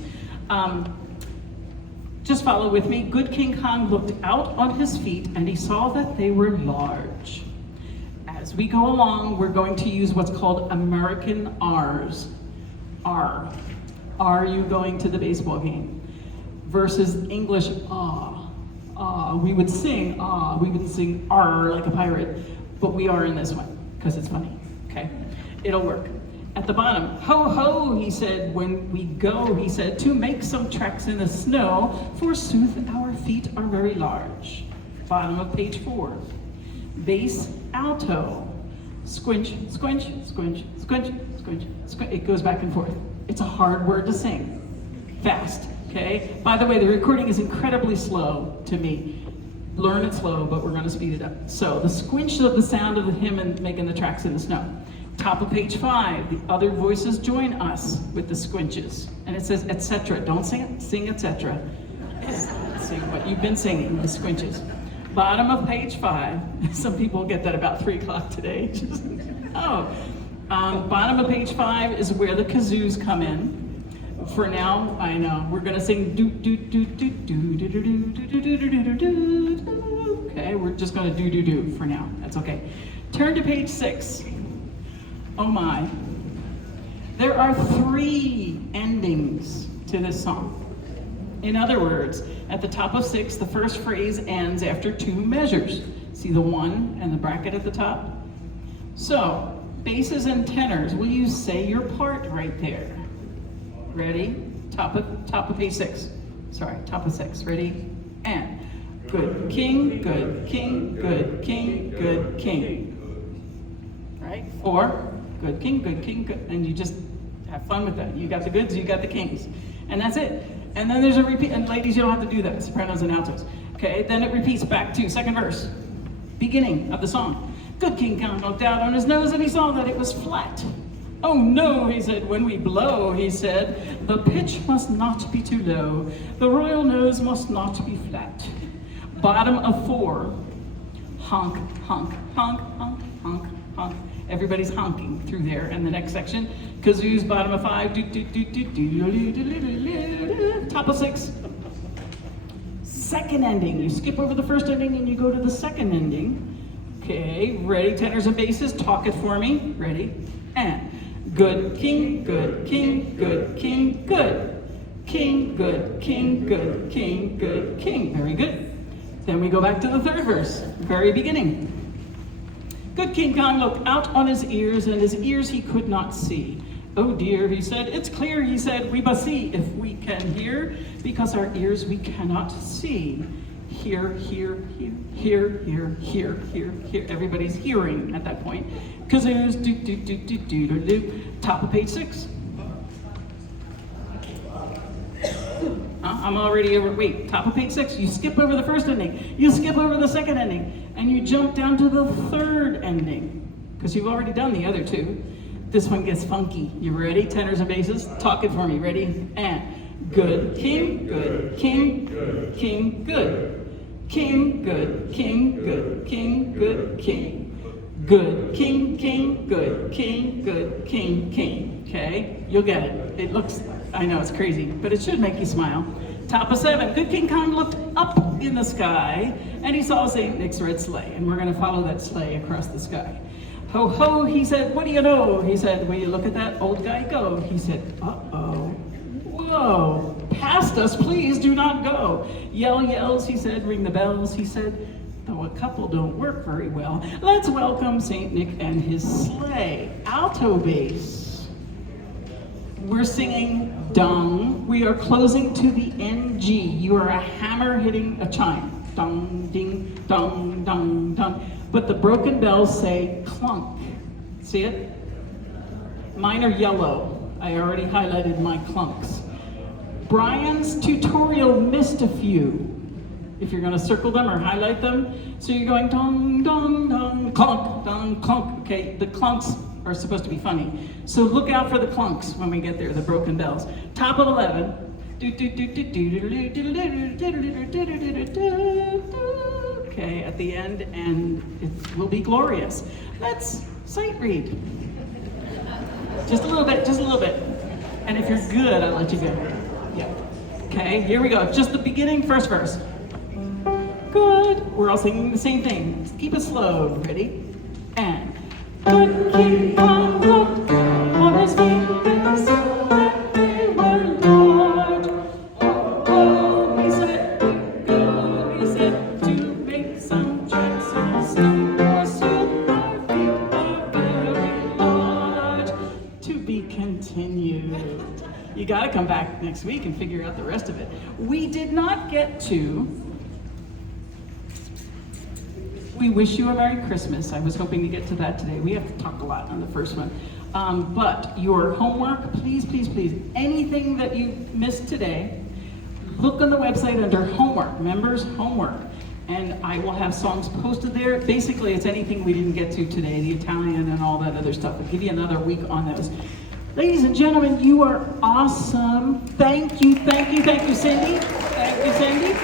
Just follow with me. Good King Kong looked out on his feet and he saw that they were large. As we go along, we're going to use what's called American R's. R. Are you going to the baseball game? Versus English ah. We would sing ah, we would sing R like a pirate, but we are in this one because it's funny, okay? It'll work. At the bottom, ho ho, he said, when we go, he said, to make some tracks in the snow, forsooth our feet are very large. Bottom of page 4. Bass alto, squinch, squinch, squinch, squinch, squinch, squinch. It goes back and forth. It's a hard word to sing, fast, okay? By the way, the recording is incredibly slow to me. Learn it slow, but we're gonna speed it up. So the squinch of the sound of him and making the tracks in the snow. Top of page 5, the other voices join us with the squinches. And it says, etc. Don't sing it, sing etc. Sing what you've been singing, the squinches. Bottom of page 5, some people get that about 3 o'clock today. Bottom of page 5 is where the kazoos come in. For now, I know, we're gonna sing do do do do do do do do do do do do do. Okay, we're just gonna do do do for now, that's okay. Turn to page 6. Oh my. There are 3 endings to this song. In other words, at the top of 6, the first phrase ends after 2 measures. See the 1 and the bracket at the top? So, basses and tenors, will you say your part right there? Ready? Top of page 6. Sorry, top of 6. Ready? And good king, good king, good king, good king. Right? 4. Good king, good, and you just have fun with that. You got the goods, you got the kings. And that's it. And then there's a repeat, and ladies, you don't have to do that, sopranos and altos. Okay, then it repeats back to second verse, beginning of the song. Good King Kong looked out on his nose and he saw that it was flat. Oh no, he said, when we blow, he said, the pitch must not be too low. The royal nose must not be flat. Bottom of 4, honk, honk, honk, honk, honk, honk. Everybody's honking through there. And the next section, kazoos, bottom of 5, do, do, do, do, do, do, do, top of 6. Second ending, you skip over the first ending and you go to the second ending. Okay, ready, tenors and basses, talk it for me. Ready? And good king, good king, good king, good. King, good king, good king, good king. Very good. Then we go back to the third verse, very beginning. Good King Kong looked out on his ears, and his ears he could not see. Oh dear, he said, it's clear, he said, we must see if we can hear, because our ears we cannot see. Hear, hear, hear, hear, hear, hear, hear, hear. Everybody's hearing at that point. Kazoos, do, do, do, do, do, do, do. Top of page 6. I'm already over, wait, top of page 6, you skip over the first ending, you skip over the second ending, and you jump down to the third ending, because you've already done the other 2. This one gets funky. You ready? Tenors and basses, talk it for me, ready? And good king, good king, good king, good. King, good king, good king, good king. Good king, king, good king, good king, king. Okay? You'll get it. It looks, I know it's crazy, but it should make you smile. Top of 7, Good King Kong looked up in the sky and he saw St. Nick's red sleigh, and we're going to follow that sleigh across the sky. Ho ho, he said, what do you know? He said, will you look at that old guy go? He said, uh-oh. Whoa, past us, please do not go. Yell yells, he said, ring the bells, he said, though a couple don't work very well. Let's welcome St. Nick and his sleigh. Alto bass. We're singing dung. We are closing to the NG. You are a hammer hitting a chime. Dung, ding, dung, dung, dung. But the broken bells say clunk. See it? Mine are yellow. I already highlighted my clunks. Brian's tutorial missed a few. If you're gonna circle them or highlight them. So you're going dong, dong, dong, clunk, dong, clunk. Okay, the clunks are supposed to be funny. So look out for the clunks when we get there, the broken bells. Top of 11. Okay, at the end, and it will be glorious. Let's sight read. Just a little bit, just a little bit. And if you're good, I'll let you go. Yeah. Okay, here we go. Just the beginning, first verse. Good. We're all singing the same thing. Just keep it slow. Ready? And. Good King looked on his fingers so that they were large. Oh, he said, go, he said, to make some tracks and sing or soon our feet are very large. To be continued. You gotta come back next week and figure out the rest of it. We did not get to We wish you a Merry Christmas. I was hoping to get to that today. We have to talk a lot on the first one. But your homework, please, please, please, anything that you missed today, look on the website under homework, members homework. And I will have songs posted there. Basically, it's anything we didn't get to today, the Italian and all that other stuff. I'll give you another week on those. Ladies and gentlemen, you are awesome. Thank you, thank you, thank you, Cindy. Thank you, Cindy.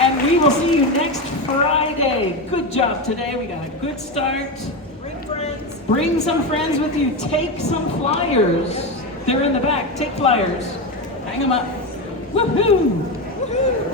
And we will see you next Friday. Good job today. We got a good start. Bring friends. Bring some friends with you. Take some flyers. They're in the back. Take flyers. Hang them up. Woohoo! Woohoo!